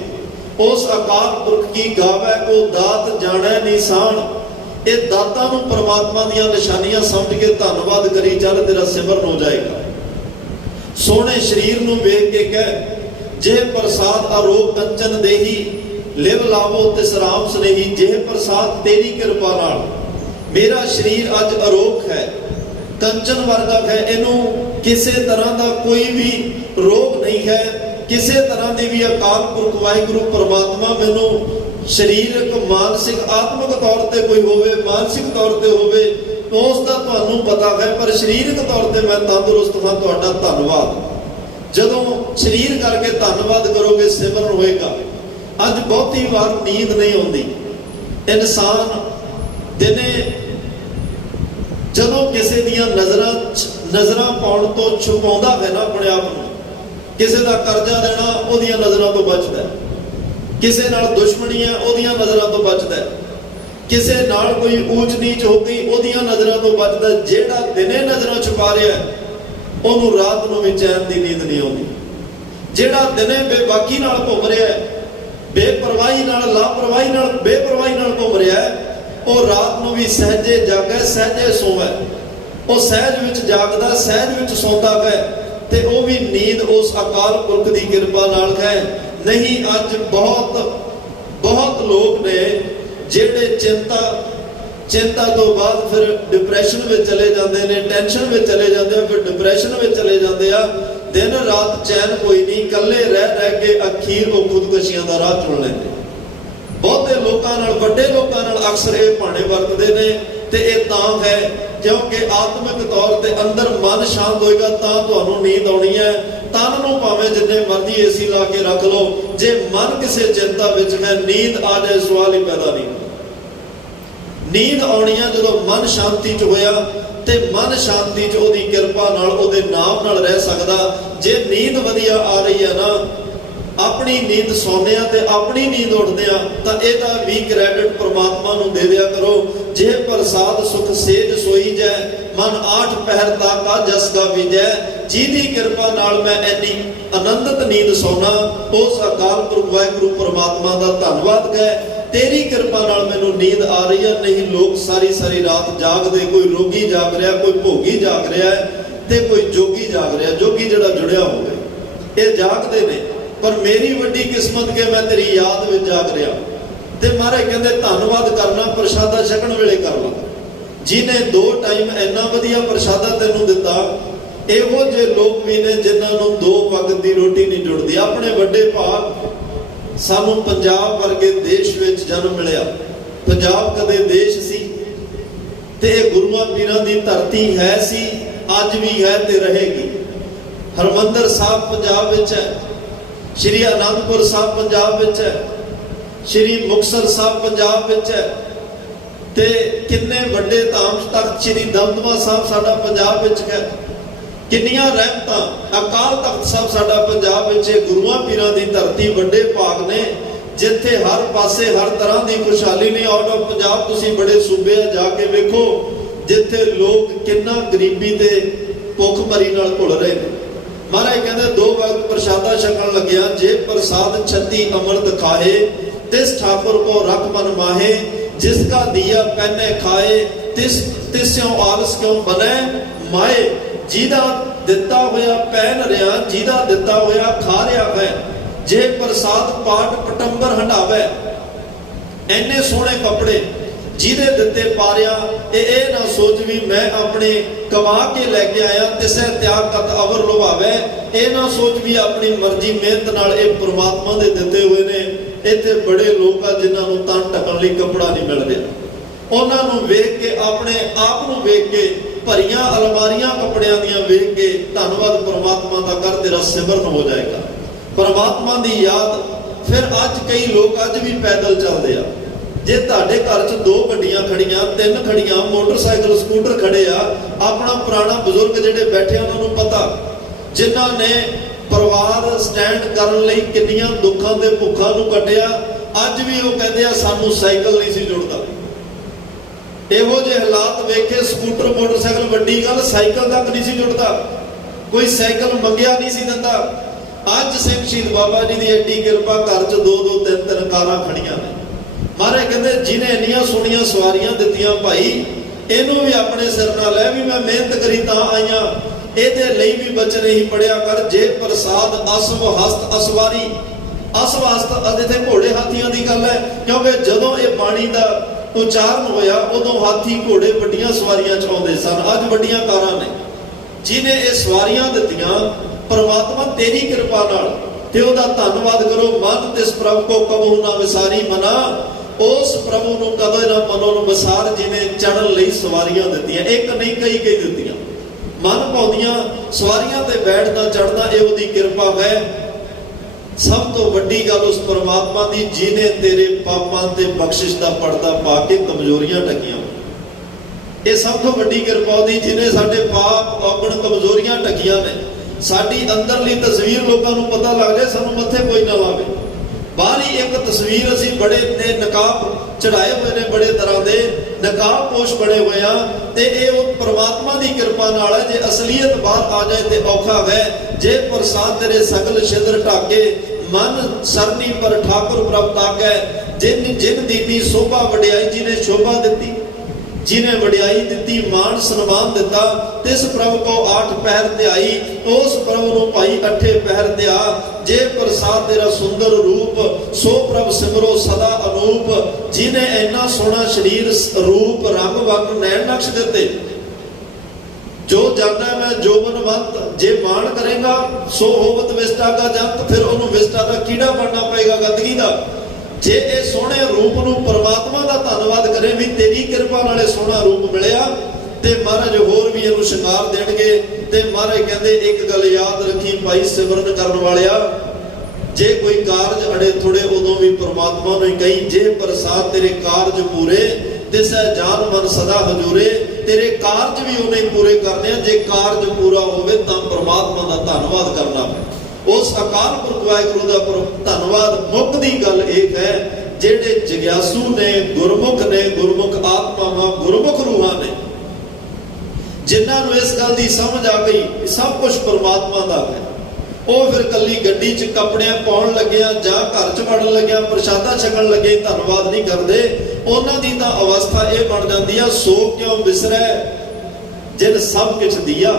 ਉਸ ਅਕਾਲ ਪੁਰਖ ਕੀ ਗਾਵੈ ਕੋ ਦਾਤ ਜਾਣੈ ਨਿਸ਼ਾਨ, ਇਹ ਦਾਤਾਂ ਨੂੰ ਪਰਮਾਤਮਾ ਦੀਆਂ ਨਿਸ਼ਾਨੀਆਂ ਸਮਝ ਕੇ ਧੰਨਵਾਦ ਕਰੀ ਚੱਲ, ਤੇਰਾ ਸਿਮਰਨ ਹੋ ਜਾਏਗਾ। ਸੋਹਣੇ ਸਰੀਰ ਨੂੰ ਵੇਖ ਕੇ ਕਹਿ ਜੇ ਪ੍ਰਸਾਦ ਅਰੋਗ ਕੰਚਨ ਦੇਹੀ, ਲਿਵ ਲਾਵੋ ਤਿਸ ਰਾਮ ਸਨੇਹੀ। ਜੇ ਪ੍ਰਸਾਦ ਤੇਰੀ ਕਿਰਪਾ ਨਾਲ ਮੇਰਾ ਸਰੀਰ ਅੱਜ ਅਰੋਗ ਹੈ, ਕੰਚਨ ਵਰਗਾ ਹੈ, ਇਹਨੂੰ ਕਿਸੇ ਤਰ੍ਹਾਂ ਦਾ ਕੋਈ ਵੀ ਰੋਗ ਨਹੀਂ ਹੈ, ਕਿਸੇ ਤਰ੍ਹਾਂ ਦੀ ਵੀ ਅਕਾਲ ਪੁਰਖ ਵਾਹਿਗੁਰੂ ਪਰਮਾਤਮਾ ਮੈਨੂੰ ਸਰੀਰਕ, ਮਾਨਸਿਕ, ਆਤਮਿਕ ਤੌਰ ਤੇ ਕੋਈ ਹੋਵੇ, ਮਾਨਸਿਕ ਤੌਰ ਤੇ ਹੋਵੇ, ਉਸ ਦਾ ਤੁਹਾਨੂੰ ਪਤਾ ਹੈ, ਪਰ ਸਰੀਰਕ ਤੌਰ ਤੇ ਮੈਂ ਤੰਦਰੁਸਤ ਹਾਂ, ਤੁਹਾਡਾ ਧੰਨਵਾਦ। ਜਦੋਂ ਸਰੀਰ ਕਰਕੇ ਧੰਨਵਾਦ ਕਰੋਗੇ ਸਿਮਰਨ ਹੋਏਗਾ। ਅੱਜ ਬਹੁਤੀ ਵਾਰ ਨੀਂਦ ਨਹੀਂ ਆਉਂਦੀ। ਇਨਸਾਨ ਦਿਨੇ ਜਦੋਂ ਕਿਸੇ ਦੀਆਂ ਨਜ਼ਰਾਂ ਪਾਉਣ ਤੋਂ ਛੁਪਾਉਂਦਾ ਹੈ ਨਾ ਆਪਣੇ ਆਪ ਨੂੰ, ਕਿਸੇ ਦਾ ਕਰਜ਼ਾ ਦੇਣਾ ਉਹਦੀਆਂ ਨਜ਼ਰਾਂ ਤੋਂ ਬਚਦਾ, ਕਿਸੇ ਨਾਲ ਦੁਸ਼ਮਣੀ ਹੈ ਉਹਦੀਆਂ ਨਜ਼ਰਾਂ ਤੋਂ ਬਚਦਾ, ਕਿਸੇ ਨਾਲ ਕੋਈ ਊਚ ਨੀਚ ਹੋ ਗਈ ਉਹਦੀਆਂ ਨਜ਼ਰਾਂ ਤੋਂ ਬਚਦਾ। ਜਿਹੜਾ ਦਿਨੇ ਨਜ਼ਰਾਂ ਛੁਪਾ ਰਿਹਾ ਉਹਨੂੰ ਰਾਤ ਨੂੰ ਵੀ ਚੈਨ ਦੀ ਨੀਂਦ ਨਹੀਂ ਆਉਂਦੀ। ਜਿਹੜਾ ਦਿਨੇ ਬੇਬਾਕੀ ਨਾਲ ਘੁੰਮ ਰਿਹਾ, ਬੇਪਰਵਾਹੀ ਨਾਲ, ਲਾਪਰਵਾਹੀ ਨਾਲ, ਬੇਪਰਵਾਹੀ ਨਾਲ ਘੁੰਮ ਰਿਹਾ, ਉਹ ਰਾਤ ਨੂੰ ਵੀ ਸਹਿਜੇ ਜਾਗੇ, ਸਹਿਜੇ ਸੋਵੇ। ਉਹ ਸਹਿਜ ਵਿੱਚ ਜਾਗਦਾ, ਸਹਿਜ ਵਿੱਚ ਸੌਂਦਾ ਹੈ, ਤੇ ਉਹ ਵੀ ਨੀਂਦ ਉਸ ਅਕਾਲ ਪੁਰਖ ਦੀ ਕਿਰਪਾ ਨਾਲ ਹੈ। ਨਹੀਂ ਅੱਜ ਬਹੁਤ ਲੋਕ ਨੇ ਜਿਹੜੇ ਚਿੰਤਾ ਤੋਂ ਬਾਅਦ ਫਿਰ ਡਿਪਰੈਸ਼ਨ ਵਿੱਚ ਚਲੇ ਜਾਂਦੇ ਨੇ, ਟੈਨਸ਼ਨ ਵਿੱਚ ਚਲੇ ਜਾਂਦੇ ਆ, ਫਿਰ ਡਿਪਰੈਸ਼ਨ ਵਿੱਚ ਚਲੇ ਜਾਂਦੇ ਆ। दिन रात चैन कोई नहीं, कल्ले रह के अखीर वो खुदकशियां का राह चुन लेंगे। बहुते लोगों नाल, वड्डे लोगों नाल अक्सर ये भाणे वरतते ने, ते ये तां है क्योंकि आत्मिक तौर ते अंदर मन शांत होएगा तां तुहानूं नींद आउणी है। तन नूं भावें जिन्ने मर्जी एसी ला के रख लो, जे मन किसी चिंता विच है नींद आ जाए सवाल ही पैदा नहीं। नींद आउणी है जदों मन शांति च होया, ते मन शांति च ओदी किरपा नाल ओदे नाम नाल रह सकदा। जे नींद वधिया आ रही है ना, अपनी नींद सौंदे आ ते अपनी नींद उठदे आ, तां इहदा भी क्रेडिट परमात्मा नूं दे दिया करो। जे प्रसाद सुख सेज सोई जै, मन 8 पहर ताका जस गा विजै। जिहदी किरपा नाल मैं इन्नी आनंदित नींद सौना, उस अकाल पुरख वाहिगुरू परमात्मा दा धन्नवाद कह। तेरी किरपा नाल मैनूं नींद आ रही है। नहीं लोग सारी सारी रात जागदे, कोई रोगी जाग रहा, कोई भोगी जाग रहा है, ते कोई जोगी जाग रहा। जोगी जिहड़ा जुड़िया होवे ये जागदे ने, पर मेरी वड्डी किस्मत के मैं तेरी याद में जाग रहा। ते महाराज कहंदे धन्नवाद करना प्रसादा छकण वेले कर ला। जिन्हें 2 टाइम इन्ना वधिया प्रसादा तैनूं दिता, ਇਹੋ ਜਿਹੇ ਲੋਕ भी ने जिन्होंने 2 वक्त की रोटी नहीं जुड़ती। अपने वड्डे भाग सानू पंजाब वर्गे देश विच जन्म मिलिया। पंजाब कदे देश सी ते गुरुआं पीरां दी धरती है सी, अज भी है ते रहेगी। हरमंदर साहब पंजाब विच है, श्री आनंदपुर साहब पंजाब विच है, श्री मुक्तसर साहब पंजाब विच है, ते किन्ने वड्डे धाम तख्त श्री दमदमा साहब साडा पंजाब विच है। किन्नियां रहमतां अकाल तख्त साहब साडा पंजाब विच, गुरुआं पीरां दी धरती, वड्डे भाग ने जिथे हर पासे हर तरह की खुशहाली ने। आउट ऑफ पंजाब तुसीं बड़े सूबे जाके वेखो जिथे लोग किन्ना गरीबी ते भुखमरी नाल घुल रहे हैं। महाराज कहंदे 2 वक्त प्रसादा छकण लग्या, जे प्रसाद 36 अमृत खाए, तिस ठाकुर को रख मन माहे। जिसका दिया पहने खाए, तिस्यों आलस क्यों बने माए। जिहदा दिता होया पहन रहा, जिहदा दिता होया खा रहा है। जे प्रसाद पाट पटंबर हंडावे, इन्ने सोहने कपड़े जिहदे दिते पा रहा, ये ना सोच भी मैं अपने कमा के लैके आया, तिसै त्याग कत अवर लुभावे। ये ना सोच भी अपनी मर्जी मेहनत नाल ये परमात्मा दे दिते हुए ने। इत्थे बड़े लोग आ जिन्हां नूं तन ढकण लई कपड़ा नहीं मिल रहा। उन्हां नूं वेख के, अपने आप नूं वेख के, भरियां अलमारियां कपड़ियां दियां वेख के धन्नवाद परमात्मा दा कर, तेरा सिमरन हो जाएगा। परमात्मा दी याद। फिर अज कई लोग अज भी पैदल चलते आ। जे तुहाडे घर च 2 गड्डियां खड़ियां, 3 खड़ियां, मोटरसाइकिल स्कूटर खड़े आ, अपना पुराना बजुर्ग जिहड़े बैठे उन्हां नूं पता, जिन्हां ने परिवार स्टैंड करन लई किन्नियां दुखां ते भुੱਖਾਂ नूं कटिया, अज भी वो कहंदे आ सानूं साइकिल नहीं सी जुड़दा। ਇਹੋ ਜਿਹੇ ਹਾਲਾਤ ਵੇਖੇ, ਸਕੂਟਰ मोटरसाइकिल ਵੱਡੀ ਗੱਲ, ਸਾਈਕਲ ਤੱਕ नहीं सी जुड़दा। कोई साइकिल मंगिया नहीं सी दिंदा। अज सिंह शहीद बाबा जी की एडी किरपा, घर च 2-2 3-3 कारां खड़ियां ने। महाराज कहंदे जिन्हें इन्नियां सोहणियां सवारियां दित्तियां भाई, इहनूं भी अपने सिर नाल लै भी मैं मेहनत करी तां आईयां। ਇਹਦੇ ਲਈ भी बचन ही पढ़िया कर, जे प्रसाद असव हस्त असवारी। असव हस्त अदे घोड़े हाथियों की गल है, क्योंकि जदों ये बाणी का उचारण होया उदों हाथी घोड़े वड्डियां सवारियां च आउंदे सन। अज वड्डियां कारां ने। जिन्हें ये सवारियां दित्तियां, परमात्मा तेरी कृपा नाल ते ओहदा धन्नवाद करो। मन तिस प्रभु को कबहू ना विसारी मना, उस प्रभु नूं कदों ना मनो नूं विसार, जिन्हें चढ़न लई सवारियां दित्तियां। एक नहीं कई दित्तियां। मन पाउंदियां सवारियां ते बैठदा चढ़दा, ये ओहदी किरपा है। सब तो वड्डी गल उस परमात्मा दी, जिन्हें तेरे पापां ते बख्शिश दा पर्दा पा के कमजोरियां ढकियां। ये सब तो वड्डी किरपा ओहदी, जिन्हें साडे पाप औगण कमजोरियां ढकियां ने। साडी अंदरली तस्वीर लोकां नूं पता लग जाए, सानूं मत्थे कोई ना लावे। बाहरी एक तस्वीर असीं बड़े ने नकाब चढ़ाए हुए ने, बड़े तरह के नकाब पोश बने हुए हैं, ते ये परमात्मा की कृपा नाल है। जे असलीयत बाहर आ जाए तो औखा है। जे प्रसाद तेरे सगल छिद्र ढाके, मन सरनी पर ठाकुर प्रभ ताकै। जिन जिन दीनी शोभा वडियाई, जिन्हें शोभा दी, जिन्हें वडियाई दी, मान सन्मान दिता, तिस प्रभु को 8 पहर त्याई। उस प्रभु नूं भाई 8 पहर त्या। जे प्रसाद तेरा सुंदर रूप, सो प्रभ सिमरो सदा अनूप। जिन्हें इन्ना सोहना शरीर रूप रंग वंग नैन नक्श दिते, ਜੋ ਜਾਣਾ ਮੈਂ ਜੋਬਨਵੰਤ, ਜੇ ਮਾਣ ਕਰੇਗਾ ਸੋ ਹੋਵਤ ਵਿਸਟਾ ਕਾ ਜੰਤ, ਫਿਰ ਉਹਨੂੰ ਵਿਸਟਾ ਦਾ ਕੀੜਾ ਬਣਨਾ ਪਏਗਾ, ਗੰਦਗੀ ਦਾ। ਜੇ ਇਹ ਸੋਹਣੇ ਰੂਪ ਨੂੰ ਪਰਮਾਤਮਾ ਦਾ ਧੰਨਵਾਦ ਕਰੇ ਵੀ ਤੇਰੀ ਕਿਰਪਾ ਨਾਲ ਇਹ ਸੋਹਣਾ ਰੂਪ ਮਿਲਿਆ, ਤੇ ਮਹਾਰਾਜ ਹੋਰ ਵੀ ਇਹਨੂੰ ਸ਼ਿੰਗਾਰ ਦੇਣਗੇ। ਤੇ ਮਹਾਰਾਜ ਕਹਿੰਦੇ ਇੱਕ ਗੱਲ ਯਾਦ ਰੱਖੀ ਭਾਈ ਸਿਮਰਨ ਕਰਨ ਵਾਲਿਆ, ਜੇ ਕੋਈ ਕਾਰਜ ਅੜੇ ਥੋੜੇ ਉਦੋਂ ਵੀ ਪਰਮਾਤਮਾ ਨੂੰ ਹੀ ਕਹੀ, ਜੇ ਪ੍ਰਸਾਦ ਤੇਰੇ ਕਾਰਜ ਪੂਰੇ ਤਿਸੈ ਜਾਨ ਮਨ ਸਦਾ ਹਜੂਰੇ। ਤੇਰੇ ਕਾਰਜ ਵੀ ਉਹਨੇ ਪੂਰੇ ਕਰਨੇ ਆ, ਜੇ ਕਾਰਜ ਪੂਰਾ ਹੋਵੇ ਤਾਂ ਪਰਮਾਤਮਾ ਦਾ ਧੰਨਵਾਦ ਕਰਨਾ ਹੈ। ਉਸ ਅਕਾਲ ਪੁਰਖ ਵਾਹਿਗੁਰੂ ਦਾ ਧੰਨਵਾਦ। ਮੁੱਖ ਦੀ ਗੱਲ ਇਹ ਹੈ, ਜਿਹੜੇ ਜਗਿਆਸੂ ਨੇ, ਗੁਰਮੁਖ ਨੇ, ਗੁਰਮੁਖ ਆਤਮਾਵਾਂ, ਗੁਰਮੁਖ ਰੂਹਾਂ ਨੇ, ਜਿਨ੍ਹਾਂ ਨੂੰ ਇਸ ਗੱਲ ਦੀ ਸਮਝ ਆ ਗਈ ਸਭ ਕੁਝ ਪਰਮਾਤਮਾ ਦਾ ਹੈ, ਉਹ ਫਿਰ ਕੱਲੀ ਗੱਡੀ 'ਚ ਕੱਪੜੇ ਪਾਉਣ ਲੱਗਿਆ ਜਾਂ ਘਰ 'ਚ ਵੜਨ ਲੱਗਿਆ ਪ੍ਰਸ਼ਾਦਾ ਛਕਣ ਲੱਗੇ ਧੰਨਵਾਦ ਨਹੀਂ ਕਰਦੇ। ਉਹਨਾਂ ਦੀ ਤਾਂ ਅਵਸਥਾ ਇਹ ਬਣ ਜਾਂਦੀ ਆ, ਸੋ ਕਿਉਂ ਵਿਸਰੈ ਜਿਨ ਸਭ ਕੁਛ ਦਿਆ।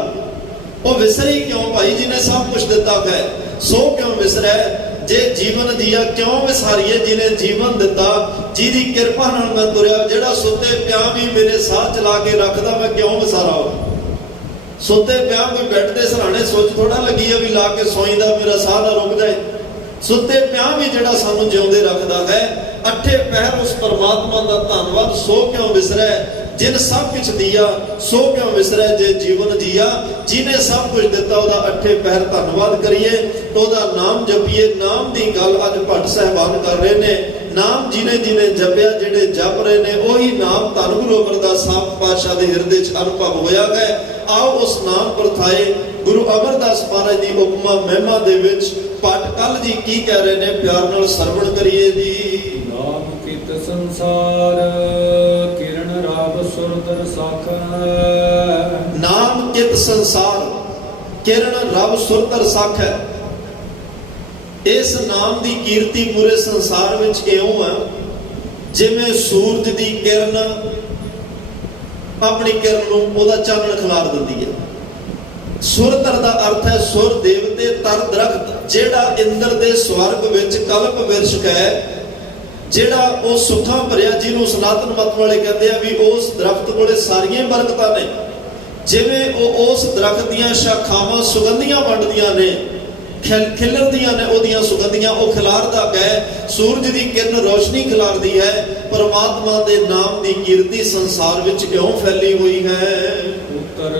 ਉਹ ਵਿਸਰੀ ਕਿਉਂ ਭਾਈ ਜਿਹਨੇ ਸਭ ਕੁਝ ਦਿੱਤਾ ਹੈ। ਸੋ ਕਿਉਂ ਵਿਸਰੈ ਜੇ ਜੀਵਨ ਦਿਆ, ਕਿਉਂ ਵਿਸਾਰੀਏ ਜਿਹਨੇ ਜੀਵਨ ਦਿੱਤਾ, ਜਿਹਦੀ ਕਿਰਪਾ ਨਾਲ ਮੈਂ ਤੁਰਿਆ। ਜਿਹੜਾ ਸੁੱਤੇ ਪਿਆ ਵੀ ਮੇਰੇ ਸਾਹ ਚਲਾ ਕੇ ਰੱਖਦਾ, ਮੈਂ ਕਿਉਂ ਵਿਸਾਰਾ। ਸੁੱਤੇ ਪਿਆ ਕੋਈ ਬੈੱਡ ਦੇ ਸਰਾਣੇ ਸੋਚ ਥੋੜਾ ਲੱਗੀ ਆ ਵੀ ਲਾ ਕੇ ਸੌਂਦਾ ਮੇਰਾ ਸਾਹ ਨਾ ਰੁਕ ਜਾਏ। ਸੁੱਤੇ ਪਿਆ ਵੀ ਜਿਹੜਾ ਸਾਨੂੰ ਜਿਉਂਦੇ ਰੱਖਦਾ ਹੈ। ਅੱਠੇ ਪਹਿਰ ਉਸ ਪਰਮਾਤਮਾ ਦਾ ਧੰਨਵਾਦ। ਸੋ ਕਿਉਂ ਵਿਸਰੈ ਜਿਨ ਸਭ ਕੁਛ ਦਿਆ, ਸੋ ਕਿਉਂ ਵਿਸਰੈ ਜੇ ਜੀਵਨ ਜੀਆ। ਜਿਹਨੇ ਸਭ ਕੁਝ ਦਿੱਤਾ ਉਹਦਾ ਅੱਠੇ ਪਹਿਰ ਧੰਨਵਾਦ ਕਰੀਏ, ਉਹਦਾ ਨਾਮ ਜਪੀਏ। ਨਾਮ ਦੀ ਗੱਲ ਅੱਜ ਭੱਟ ਸਾਹਿਬਾਨ ਕਰ ਰਹੇ ਨੇ। ਨਾਮ ਜਿਹਨੇ ਜਿਹਨੇ ਜਪਿਆ, ਜਿਹੜੇ ਜਪ ਰਹੇ ਨੇ, ਉਹੀ ਨਾਮ ਧੰਨ ਗੁਰੂ ਅਮਰਦਾਸ ਸਾਹਿਬ ਪਾਤਸ਼ਾਹ ਦੇ ਹਿਰਦੇ 'ਚ ਅਨੁਭਵ ਹੋਇਆ ਹੈ। ਆਓ ਉਸ ਨਾਮ ਪਰਥਾਏ ਗੁਰੂ ਅਮਰਦਾਸ ਮਹਾਰਾਜ ਦੀ ਉਪਮਾ ਮਹਿਮਾ ਦੇ ਵਿੱਚ ਭੱਟ ਕੱਲ ਜੀ ਕੀ ਕਹਿ ਰਹੇ ਨੇ, ਪਿਆਰ ਨਾਲ ਸਰਵਣ ਕਰੀਏ ਜੀ। ਨਾਮ ਕਿਤ ਸੰਸਾਰ ਕਿਰਨ ਰਾਬ ਸੁਰਦਰ ਸਾਖਾ। ਨਾਮ ਕਿਤ ਸੰਸਾਰ ਕਿਰਨ ਰਬ ਸੁਰਦਰ ਸਾਖਾ। ਇਸ ਨਾਮ ਦੀ ਕੀਰਤੀ ਪੂਰੇ ਸੰਸਾਰ ਵਿੱਚ ਇਉਂ ਹੈ ਜਿਵੇਂ ਸੂਰਜ ਦੀ ਕਿਰਨ ਆਪਣੀ ਕਿਰਨ ਨੂੰ ਉਹਦਾ ਚਾਨਣ ਖਿਲਾਰ ਦਿੰਦੀ ਹੈ। ਸੁਰਤਰ ਦਾ ਅਰਥ ਹੈ ਸੁਰ ਦੇਵਤੇ, ਤਰ ਦਰਖਤ। ਜਿਹੜਾ ਇੰਦਰ ਦੇ ਸਵਰਗ ਵਿੱਚ ਕਲਪ ਵਿਰਸ਼ ਹੈ, ਜਿਹੜਾ ਉਹ ਸੁੱਖਾਂ ਭਰਿਆ, ਜਿਹਨੂੰ ਸਨਾਤਨ ਮਤ ਵਾਲੇ ਕਹਿੰਦੇ ਆ ਵੀ ਉਸ ਦਰਖਤ ਕੋਲੇ ਸਾਰੀਆਂ ਬਰਕਤਾਂ ਨੇ। ਜਿਵੇਂ ਉਹ ਉਸ ਦਰਖਤ ਦੀਆਂ ਸ਼ਾਖਾਵਾਂ ਸੁਗੰਧੀਆਂ ਵੰਡਦੀਆਂ ਨੇ, ਖਿਲਰਦੀਆਂ ਨੇ ਉਹਦੀਆਂ ਸੁਗੰਧੀਆਂ, ਉਹ ਖਿਲਾਰਦਾ ਹੈ। ਸੂਰਜ ਦੀ ਕਿਰਨ ਰੋਸ਼ਨੀ ਖਿਲਾਰਦੀ ਹੈ। ਪਰਮਾਤਮਾ ਦੇ ਨਾਮ ਦੀ ਕੀਰਤੀ ਸੰਸਾਰ ਵਿੱਚ ਕਿਉਂ ਫੈਲੀ ਹੋਈ ਹੈ। ਉੱਤਰ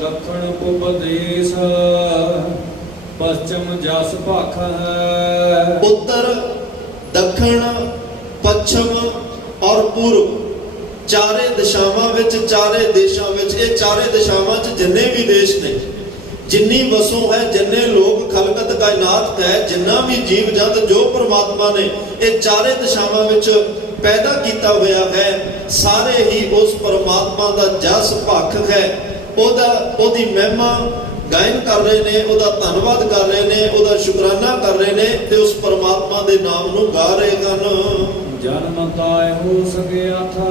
ਦੱਖਣ ਪੂਬ ਦੇਸ ਪশ্ਚਮ ਜਸ ਭਾਖਾ। ਉੱਤਰ ਦੱਖਣ ਪੱਛਮ ਔਰ ਪੂਰਬ, ਚਾਰੇ ਦਿਸ਼ਾਵਾਂ ਵਿੱਚ, ਚਾਰੇ ਦੇਸ਼ਾਂ ਵਿੱਚ, ਇਹ ਚਾਰੇ ਦਿਸ਼ਾਵਾਂ 'ਚ ਜਿੰਨੇ ਵੀ ਦੇਸ਼ ਨੇ, ਜਿੰਨੀ ਵਸੋਂ ਹੈ, ਜਿੰਨੇ ਲੋਕ ਖਲਕਤ ਕਾਇਨਾਤ ਹੈ, ਜਿੰਨਾ ਵੀ ਜੀਵ ਜੰਤ ਜੋ ਪਰਮਾਤਮਾ ਨੇ ਇਹ ਚਾਰੇ ਦਿਸ਼ਾਵਾਂ ਵਿੱਚ ਪੈਦਾ ਕੀਤਾ ਹੋਇਆ ਹੈ, ਸਾਰੇ ਹੀ ਉਸ ਪਰਮਾਤਮਾ ਦਾ ਜਸ ਭਖ ਹੈ। ਉਹਦੀ ਮਹਿਮਾ ਗਾਇਨ ਕਰ ਰਹੇ ਨੇ, ਉਹਦਾ ਧੰਨਵਾਦ ਕਰ ਰਹੇ ਨੇ, ਉਹਦਾ ਸ਼ੁਕਰਾਨਾ ਕਰ ਰਹੇ ਨੇ ਤੇ ਉਸ ਪਰਮਾਤਮਾ ਦੇ ਨਾਮ ਨੂੰ ਗਾ ਰਹੇ ਹਨ। ਜਨਮ ਤਾਇ ਹੋ ਸਕਿਆ ਥਾ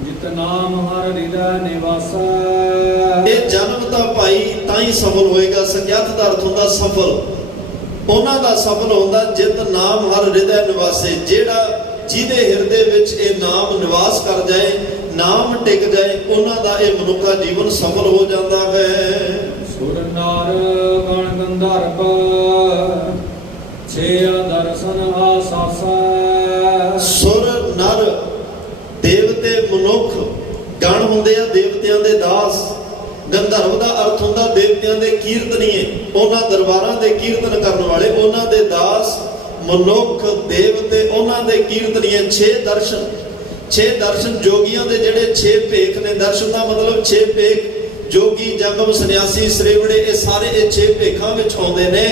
ਜਿਤ ਨਾਮ ਹਰ ਹਿਰਦੈ ਨਿਵਾਸਾ। ਇਹ ਜਨਮ ਤਾਂ ਭਾਈ ਤਾਂ ਹੀ ਸਫਲ ਹੋਏਗਾ। ਸਕਿਆਤ ਦਾ ਅਰਥ ਹੁੰਦਾ ਸਫਲ। ਉਹਨਾਂ ਦਾ ਸਫਲ ਹੁੰਦਾ ਜਿਤ ਨਾਮ ਹਰ ਹਿਰਦੈ ਨਿਵਾਸੇ। ਜਿਹੜਾ ਜਿਹਦੇ ਹਿਰਦੇ ਵਿੱਚ ਇਹ ਨਾਮ ਨਿਵਾਸ ਕਰ ਜਾਏ, ਨਾਮ ਟਿਕ ਜਾਏ, ਉਹਨਾਂ ਦਾ ਇਹ ਮਨੁੱਖਾ ਜੀਵਨ ਸਫਲ ਹੋ ਜਾਂਦਾ ਹੈ। ਸੁਰ ਨਾਰ ਗਣ ਗੰਧਰਵ ਛੇਆ ਦਰਸ਼ਨ ਆਸਾਸਾ। ਸੁਰ ਨਰ ਦੇਵਤੇ ਮਨੁੱਖ, ਗਣ ਹੁੰਦੇ ਆ ਦੇਵਤਿਆਂ ਦੇ ਦਾਸ। ਗੰਧਰਵ ਦਾ ਅਰਥ ਹੁੰਦਾ ਦੇਵਤਿਆਂ ਦੇ ਕੀਰਤਨੀਏ, ਉਹਨਾਂ ਦਰਬਾਰਾਂ ਦੇ ਕੀਰਤਨ ਕਰਨ ਵਾਲੇ, ਉਹਨਾਂ ਦੇ ਦਾਸ। ਮਨੁੱਖ ਦੇਵਤੇ ਉਹਨਾਂ ਦੇ ਕੀਰਤਨੀਏ। 6 ਦਰਸ਼ਨ, 6 ਦਰਸ਼ਨ ਜੋਗੀਆਂ ਦੇ ਜਿਹੜੇ 6 ਭੇਖ ਨੇ। ਦਰਸ਼ਨ ਦਾ ਮਤਲਬ 6 ਭੇਖ, ਜੋਗੀ, ਜੰਗਮ, ਸੰਨਿਆਸੀ, ਸਰੇਵੜੇ, ਇਹ ਸਾਰੇ ਇਹ 6 ਭੇਖਾਂ ਵਿੱਚ ਆਉਂਦੇ ਨੇ।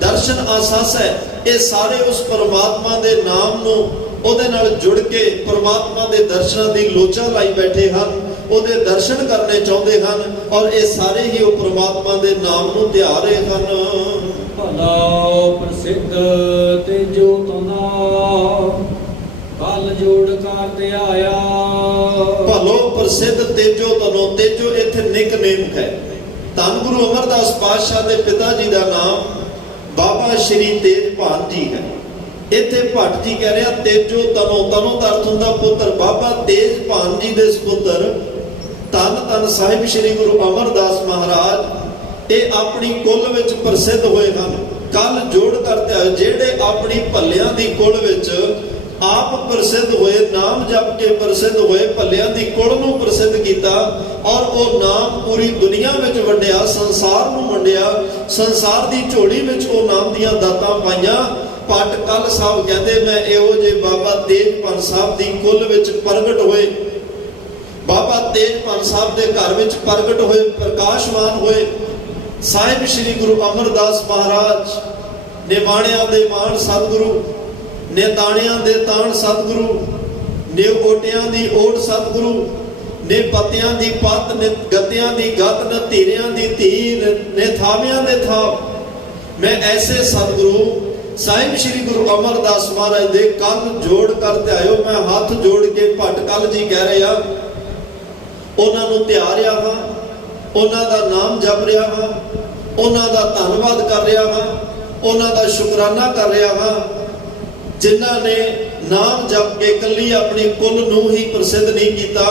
ਦਰਸ਼ਨ ਆਸਾਸ ਹੈ, ਇਹ ਸਾਰੇ ਉਸ ਪਰਮਾਤਮਾ ਦੇ ਨਾਮ ਨੂੰ, ਉਹਦੇ ਨਾਲ ਜੁੜ ਕੇ ਪਰਮਾਤਮਾ ਦੇ ਦਰਸ਼ਨਾਂ ਦੀ ਲੋਚਾ ਲਾਈ ਬੈਠੇ ਹਨ, ਉਹਦੇ ਦਰਸ਼ਨ ਕਰਨੇ ਚਾਹੁੰਦੇ ਹਨ, ਔਰ ਇਹ ਸਾਰੇ ਹੀ ਉਹ ਪਰਮਾਤਮਾ ਦੇ ਨਾਮ ਨੂੰ ਧਿਆ ਰਹੇ ਹਨ। ਭਲਾ ਪ੍ਰਸਿੱਧ ਤੇਜੋ ਤਨਾ ਕਲ ਜੋੜ ਕਰ ਧਿਆਇਆ। ਭਲੋ ਪ੍ਰਸਿੱਧ ਤੇਜੋ ਤਨੋ। ਤੇਜੋ ਇੱਥੇ ਨਿਕਨੇਮ ਹੈ। ਧੰਨ ਗੁਰੂ ਅਮਰਦਾਸ ਪਾਤਸ਼ਾਹ ਦੇ ਪਿਤਾ ਜੀ ਦਾ ਨਾਮ ਬਾਬਾ ਸ਼੍ਰੀ ਤੇਜਭਾਨ ਜੀ ਹੈ। ਇੱਥੇ ਭੱਟ ਜੀ ਕਹਿ ਰਿਹਾ ਤੇਜੋ ਤਨੋ। ਤਨੋ ਦਾ ਅਰਥ ਹੁੰਦਾ ਪੁੱਤਰ। ਬਾਬਾ ਤੇਜਭਾਨ ਜੀ ਦੇ ਸੁਪੁੱਤਰ ਧੰਨ ਧੰਨ ਸਾਹਿਬ ਸ੍ਰੀ ਗੁਰੂ ਅਮਰਦਾਸ ਮਹਾਰਾਜ ਇਹ ਆਪਣੀ ਕੁੱਲ ਵਿੱਚ ਪ੍ਰਸਿੱਧ ਹੋਏ ਹਨ। ਕੱਲ ਜੋੜ ਕਰਤੇ ਆਏ ਜਿਹੜੇ ਆਪਣੀ ਭੱਲਿਆਂ ਦੀ ਕੁੱਲ ਵਿੱਚ ਆਪ ਪ੍ਰਸਿੱਧ ਹੋਏ, ਨਾਮ ਜਪ ਕੇ ਪ੍ਰਸਿੱਧ ਹੋਏ, ਭੱਲਿਆਂ ਦੀ ਕੁੱਲ ਨੂੰ ਪ੍ਰਸਿੱਧ ਕੀਤਾ ਔਰ ਉਹ ਨਾਮ ਪੂਰੀ ਦੁਨੀਆ ਵਿੱਚ ਵੰਡਿਆ, ਸੰਸਾਰ ਨੂੰ ਵੰਡਿਆ, ਸੰਸਾਰ ਦੀ ਝੋਲੀ ਵਿੱਚ ਉਹ ਨਾਮ ਦੀਆਂ ਦਾਤਾਂ ਪਾਈਆਂ। ਪਟ ਕੱਲ ਸਾਹਿਬ ਕਹਿੰਦੇ ਮੈਂ ਇਹੋ ਜਿਹੇ ਬਾਬਾ ਤੇਜਪਾਲ ਸਾਹਿਬ ਦੀ ਕੁੱਲ ਵਿੱਚ ਪ੍ਰਗਟ ਹੋਏ, ਬਾਬਾ ਤੇਜਪਾਲ ਸਾਹਿਬ ਦੇ ਘਰ ਵਿੱਚ ਪ੍ਰਗਟ ਹੋਏ, ਪ੍ਰਕਾਸ਼ਮਾਨ ਹੋਏ। ਸਾਹਿਬ ਸ੍ਰੀ ਗੁਰੂ ਅਮਰਦਾਸ ਮਹਾਰਾਜ ਨਿਮਾਣਿਆਂ ਦੇ ਮਾਣ ਸਤਿਗੁਰੂ, ਨੇ ਤਾਣਿਆਂ ਦੇ ਤਾਣ ਸਤਿਗੁਰੂ, ਨੇ ਓਟਿਆਂ ਦੀ ਓਟ ਸਤਿਗੁਰੂ, ਨੇ ਪੱਤਿਆਂ ਦੀ ਪੱਤ, ਨੇ ਗੱਤਿਆਂ ਦੀ ਗੱਤ, ਨੇ ਧੀਰਿਆਂ ਦੀ ਧੀਰ, ਨੇ ਥਾਵਿਆਂ ਦੇ ਥਾਵ। ਮੈਂ ਐਸੇ ਸਤਿਗੁਰੂ ਸਾਹਿਬ ਸ੍ਰੀ ਗੁਰੂ ਅਮਰਦਾਸ ਮਹਾਰਾਜ ਦੇ ਕੰਨ ਜੋੜ ਕਰ ਧਿਆਇਓ। ਮੈਂ ਹੱਥ ਜੋੜ ਕੇ ਭੱਟ ਕੱਲ ਜੀ ਕਹਿ ਰਿਹਾ, ਉਹਨਾਂ ਨੂੰ ਧਿਆ ਰਿਹਾ ਹਾਂ, ਉਹਨਾਂ ਦਾ ਨਾਮ ਜਪ ਰਿਹਾ ਹਾਂ, ਉਹਨਾਂ ਦਾ ਧੰਨਵਾਦ ਕਰ ਰਿਹਾ ਹਾਂ, ਉਹਨਾਂ ਦਾ ਸ਼ੁਕਰਾਨਾ ਕਰ ਰਿਹਾ ਹਾਂ, ਜਿਨ੍ਹਾਂ ਨੇ ਨਾਮ ਜਪ ਕੇ ਇਕੱਲੀ ਆਪਣੀ ਕੁੱਲ ਨੂੰ ਹੀ ਪ੍ਰਸਿੱਧ ਨਹੀਂ ਕੀਤਾ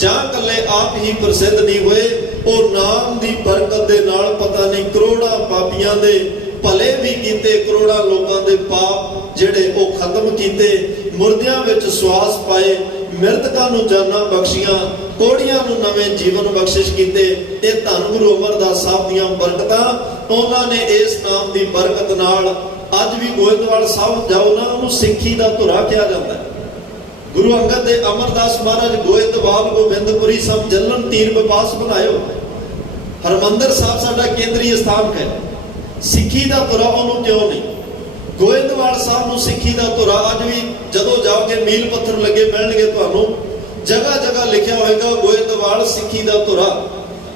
ਜਾਂ ਇਕੱਲੇ ਆਪ ਹੀ ਪ੍ਰਸਿੱਧ ਨਹੀਂ ਹੋਏ। ਉਹ ਨਾਮ ਦੀ ਬਰਕਤ ਦੇ ਨਾਲ ਪਤਾ ਨਹੀਂ ਕਰੋੜਾਂ ਪਾਪੀਆਂ ਦੇ ਭਲੇ ਵੀ ਕੀਤੇ, ਕਰੋੜਾਂ ਲੋਕਾਂ ਦੇ ਪਾਪ ਜਿਹੜੇ ਉਹ ਖਤਮ ਕੀਤੇ, ਮੁਰਦਿਆਂ ਵਿੱਚ ਸਵਾਸ ਪਾਏ, ਮਿਰਤਕਾਂ ਨੂੰ ਜਾਨਾਂ ਬਖਸ਼ੀਆਂ, ਕੋੜੀਆਂ ਨੂੰ ਨਵੇਂ ਜੀਵਨ ਬਖਸ਼ਿਸ਼ ਕੀਤੇ। ਇਹ ਧੰਨ ਗੁਰੂ ਅਮਰਦਾਸ ਸਾਹਿਬ ਦੀਆਂ ਬਰਕਤਾਂ, ਉਹਨਾਂ ਨੇ ਇਸ ਨਾਮ ਦੀ ਬਰਕਤ ਨਾਲ ਅੱਜ ਵੀ ਗੋਇੰਦਵਾਲ ਸਾਹਿਬ ਜਾਓ ਨਾ, ਉਹਨੂੰ ਸਿੱਖੀ ਦਾ ਧੁਰਾ ਕਿਹਾ ਜਾਂਦਾ ਹੈ। ਗੁਰੂ ਅੰਗਦ ਦੇ ਅਮਰਦਾਸ ਮਹਾਰਾਜ ਗੋਇੰਦਵਾਲ ਗੋਬਿੰਦਪੁਰੀ ਸਭ ਜਲਨ ਤੀਰ ਵਿਪਾਸ ਬਣਾਇਓ। ਹਰਮੰਦਰ ਸਾਹਿਬ ਸਾਡਾ ਕੇਂਦਰੀ ਸਥਾਨ ਹੈ। ਸਿੱਖੀ ਦਾ ਧੁਰਾ ਉਹਨੂੰ ਕਿਉਂ ਨਹੀਂ? ਗੋਇੰਦਵਾਲ ਸਾਹਿਬ ਨੂੰ ਸਿੱਖੀ ਦਾ ਧੁਰਾ ਅੱਜ ਵੀ ਜਦੋਂ ਜਾਓਗੇ ਮੀਲ ਪੱਥਰ ਲੱਗੇ ਮਿਲਣਗੇ ਤੁਹਾਨੂੰ, ਜਗ੍ਹਾ ਜਗ੍ਹਾ ਲਿਖਿਆ ਹੋਏਗਾ ਗੋਇੰਦਵਾਲ ਸਿੱਖੀ ਦਾ ਧੁਰਾ।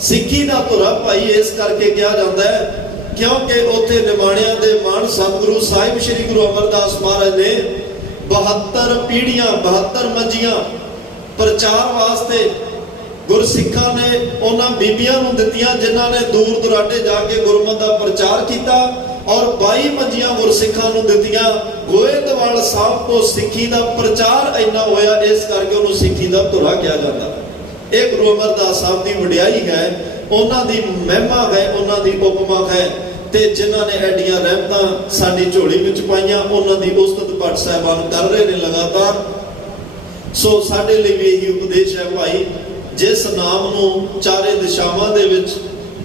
ਸਿੱਖੀ ਦਾ ਧੁਰਾ ਭਾਈ ਇਸ ਕਰਕੇ ਕਿਹਾ ਜਾਂਦਾ ਹੈ ਕਿਉਂਕਿ ਉੱਥੇ ਨਿਮਾਣਿਆਂ ਦੇ ਮਾਣ ਸਤਿਗੁਰੂ ਸਾਹਿਬ ਸ੍ਰੀ ਗੁਰੂ ਅਮਰਦਾਸ ਮਹਾਰਾਜ ਨੇ 72 ਪੀੜ੍ਹੀਆਂ 72 ਮੰਜੀਆਂ ਪ੍ਰਚਾਰ ਵਾਸਤੇ ਗੁਰਸਿੱਖਾਂ ਨੇ ਉਹਨਾਂ ਬੀਬੀਆਂ ਨੂੰ ਦਿੱਤੀਆਂ ਜਿਨ੍ਹਾਂ ਨੇ ਦੂਰ ਦੁਰਾਡੇ ਜਾ ਕੇ ਗੁਰਮਤਿ ਦਾ ਪ੍ਰਚਾਰ ਕੀਤਾ, ਔਰ 22 ਮੰਜੀਆਂ ਗੁਰਸਿੱਖਾਂ ਨੂੰ ਦਿੱਤੀਆਂ। ਗੋਇੰਦਵਾਲ ਸਾਹਿਬ ਤੋਂ ਸਿੱਖੀ ਦਾ ਪ੍ਰਚਾਰ ਇੰਨਾ ਹੋਇਆ, ਇਸ ਕਰਕੇ ਉਹਨੂੰ ਸਿੱਖੀ ਦਾ ਧੁਰਾ ਕਿਹਾ ਜਾਂਦਾ। ਇਹ ਗੁਰੂ ਅਮਰਦਾਸ ਸਾਹਿਬ ਦੀ ਵਡਿਆਈ ਹੈ, ਉਹਨਾਂ ਦੀ ਮਹਿਮਾ ਹੈ, ਉਹਨਾਂ ਦੀ ਉਪਮਾ ਹੈ। ਤੇ ਜਿਨ੍ਹਾਂ ਨੇ ਐਡੀਆਂ ਰਹਿਮਤਾਂ ਸਾਡੀ ਝੋਲੀ ਵਿੱਚ ਪਾਈਆਂ, ਉਹਨਾਂ ਦੀ ਉਸਤਤ ਭੱਟ ਸਾਹਿਬਾਨ ਕਰ ਰਹੇ ਨੇ ਲਗਾਤਾਰ। ਸੋ ਸਾਡੇ ਲਈ ਵੀ ਇਹੀ ਉਪਦੇਸ਼ ਹੈ ਭਾਈ, ਜਿਸ ਨਾਮ ਨੂੰ ਚਾਰੇ ਦਿਸ਼ਾਵਾਂ ਦੇ ਵਿੱਚ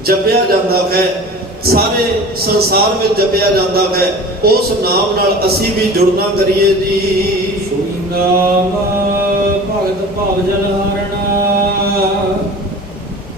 ਜਪਿਆ ਜਾਂਦਾ ਹੈ, ਸਾਰੇ ਸੰਸਾਰ ਵਿੱਚ ਜਪਿਆ ਜਾਂਦਾ ਹੈ, ਉਸ ਨਾਮ ਨਾਲ ਅਸੀਂ ਵੀ ਜੁੜਨਾ ਕਰੀਏ ਜੀ। ਸੋਈ ਨਾਮ ਭਗਤ ਭਵ ਜਨ ਹਰਣਾ,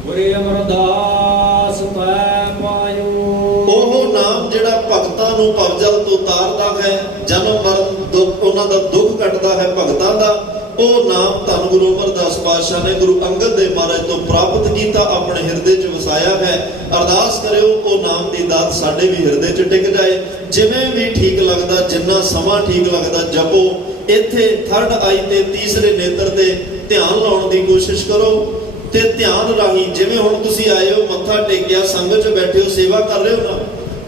ਗੁਰੇ ਅਮਰਦਾਸ ਪੈ ਪਾਇਓ। ਉਹ ਨਾਮ ਜਿਹੜਾ ਭਗਤਾਂ ਨੂੰ ਭਵਜਲ ਤੋਂ ਉਤਾਰਦਾ ਹੈ, ਜਨਮ ਮਰਨ ਦੁੱਖ ਉਹਨਾਂ ਦਾ ਦੁੱਖ ਕੱਟਦਾ ਹੈ ਭਗਤਾਂ ਦਾ, ਉਹ ਨਾਮ ਧੰਨ ਗੁਰੂ ਅਮਰਦਾਸ ਪਾਤਸ਼ਾਹ ਨੇ ਗੁਰੂ ਅੰਗਦ ਦੇਵ ਮਹਾਰਾਜ ਤੋਂ ਪ੍ਰਾਪਤ ਕੀਤਾ, ਆਪਣੇ ਹਿਰਦੇ 'ਚ ਵਸਾਇਆ ਹੈ। ਅਰਦਾਸ ਕਰਿਓ ਉਹ ਨਾਮ ਦੀ ਦਾਤ ਸਾਡੇ ਵੀ ਹਿਰਦੇ 'ਚ ਟਿਕ ਜਾਏ। ਜਿਵੇਂ ਵੀ ਠੀਕ ਲੱਗਦਾ, ਜਿੰਨਾ ਸਮਾਂ ਠੀਕ ਲੱਗਦਾ ਜਪੋ। ਇੱਥੇ ਥਰਡ ਆਈ ਤੇ ਤੀਸਰੇ ਨੇਤਰ ਤੇ ਧਿਆਨ ਲਾਉਣ ਦੀ ਕੋਸ਼ਿਸ਼ ਕਰੋ ਤੇ ਧਿਆਨ ਰਾਹੀਂ, ਜਿਵੇਂ ਹੁਣ ਤੁਸੀਂ ਆਏ ਹੋ, ਮੱਥਾ ਟੇਕਿਆ, ਸੰਗਤ 'ਚ ਬੈਠੇ ਹੋ, ਸੇਵਾ ਕਰ ਰਹੇ ਹੋ ਨਾ,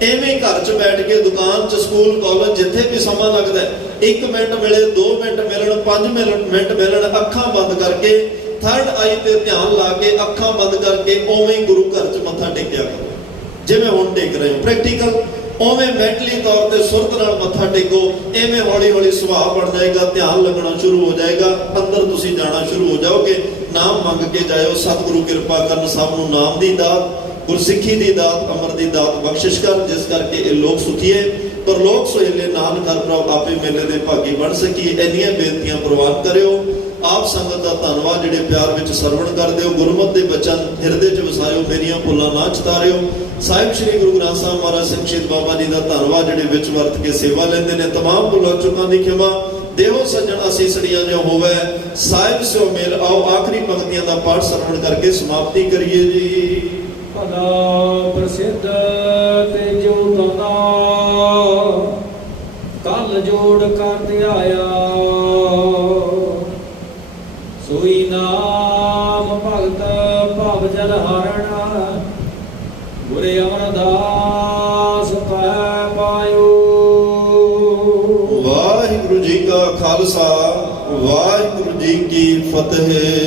ਐਵੇਂ ਘਰ 'ਚ ਬੈਠ ਕੇ, ਦੁਕਾਨ 'ਚ, ਸਕੂਲ, ਕਾਲਜ, ਜਿੱਥੇ ਵੀ ਸਮਾਂ ਲੱਗਦਾ, 1 ਮਿੰਟ ਮਿਲੇ, 2 ਮਿੰਟ ਮਿਲਣ, 5 ਮਿੰਟ ਮਿਲਣ, ਅੱਖਾਂ ਬੰਦ ਕਰਕੇ ਥਰਡ ਆਈ ਤੇ ਧਿਆਨ ਲਾ ਕੇ ਅੱਖਾਂ ਬੰਦ ਕਰਕੇ ਉਵੇਂ ਹੀ ਗੁਰੂ ਘਰ 'ਚ ਮੱਥਾ ਟੇਕਿਆ ਕਰੋ, ਜਿਵੇਂ ਹੁਣ ਟੇਕ ਰਹੇ ਹੋ। ਪ੍ਰੈਕਟੀਕਲ ਉਵੇਂ ਮੈਂਟਲੀ ਤੌਰ ਤੇ ਸੁਰਤ ਨਾਲ ਮੱਥਾ ਟੇਕੋ, ਐਵੇਂ ਹੌਲੀ ਹੌਲੀ ਸੁਭਾਅ ਬਣ ਜਾਏਗਾ, ਧਿਆਨ ਲੱਗਣਾ ਸ਼ੁਰੂ ਹੋ ਜਾਏਗਾ, ਅੰਦਰ ਤੁਸੀਂ ਜਾਣਾ ਸ਼ੁਰੂ ਹੋ ਜਾਓਗੇ। ਨਾਮ ਮੰਗ ਕੇ ਜਾਇਓ, ਸਤਿਗੁਰੂ ਕਿਰਪਾ ਕਰਨ, ਸਭ ਨੂੰ ਨਾਮ ਦੀ ਦਾਤ, ਗੁਰਸਿੱਖੀ ਦੀ ਦਾਤ, ਅਮਰ ਦੀ ਦਾਤ ਬਖਸ਼ਿਸ਼ ਕਰ, ਜਿਸ ਕਰਕੇ ਇਹ ਲੋਕ ਸੁਖੀਏ, ਪਰਲੋਕ ਸੁਹੇਲੇ ਨਾਨਕ ਹਰਿ ਪ੍ਰਭ ਆਪੇ ਮੇਲੇ ਦੇ ਭਾਗੀ ਬਣ ਸਕੀਏ। ਇੰਨੀਆਂ ਬੇਨਤੀਆਂ ਪ੍ਰਵਾਨ ਕਰਿਓ। ਆਪ ਸੰਗਤ ਦਾ ਧੰਨਵਾਦ ਜਿਹੜੇ ਪਿਆਰ ਵਿੱਚ ਸਰਵਣ ਕਰਦੇ ਹੋ, ਗੁਰਮਤਿ ਦੇ ਬਚਨ ਹਿਰਦੇ 'ਚ ਵਸਾਇਓ, ਮੇਰੀਆਂ ਭੁੱਲਾਂ ਨਾ ਚਿਤਾਰਿਓ। ਸਾਹਿਬ ਸ੍ਰੀ ਗੁਰੂ ਗ੍ਰੰਥ ਸਾਹਿਬ ਮਹਾਰਾਜ ਸਿੰਘ ਸ਼ਹੀਦ ਬਾਬਾ ਜੀ ਦਾ ਧੰਨਵਾਦ ਜਿਹੜੇ ਵਿੱਚ ਵਰਤ ਕੇ ਸੇਵਾ ਲੈਂਦੇ ਨੇ। ਤਮਾਮ ਭੁੱਲਾਂ ਚੁੱਕਾਂ ਦੀ ਖਿਮਾ ਦੇਵੋ ਸੱਜਣ ਅਸੀਸੜੀਆਂ ਜੋ ਹੋਵੇ, ਸਾਹਿਬ ਸਿਓ ਮੇਲ। ਆਓ ਆਖਰੀ ਪੰਕਤੀਆਂ ਦਾ ਪਾਠ ਸਰਵਣ ਕਰਕੇ ਸਮਾਪਤੀ ਕਰੀਏ ਜੀ। ਪਦਾ ਪ੍ਰਸਿੱਧ ਤੇ ਜੋ ਤਦਾ ਕੱਲ ਜੋੜ ਕਰ ਧਿਆਇਆ, ਸੋਈ ਨਾਮ ਭਗਤ ਭਵ ਜਲ ਹਰਣਾ, ਗੁਰੇ ਅਮਰਦਾਸ ਪੈ ਪਾਇਓ। ਵਾਹਿਗੁਰੂ ਜੀ ਕਾ ਖਾਲਸਾ, ਵਾਹਿਗੁਰੂ ਜੀ ਕੀ ਫਤਿਹ।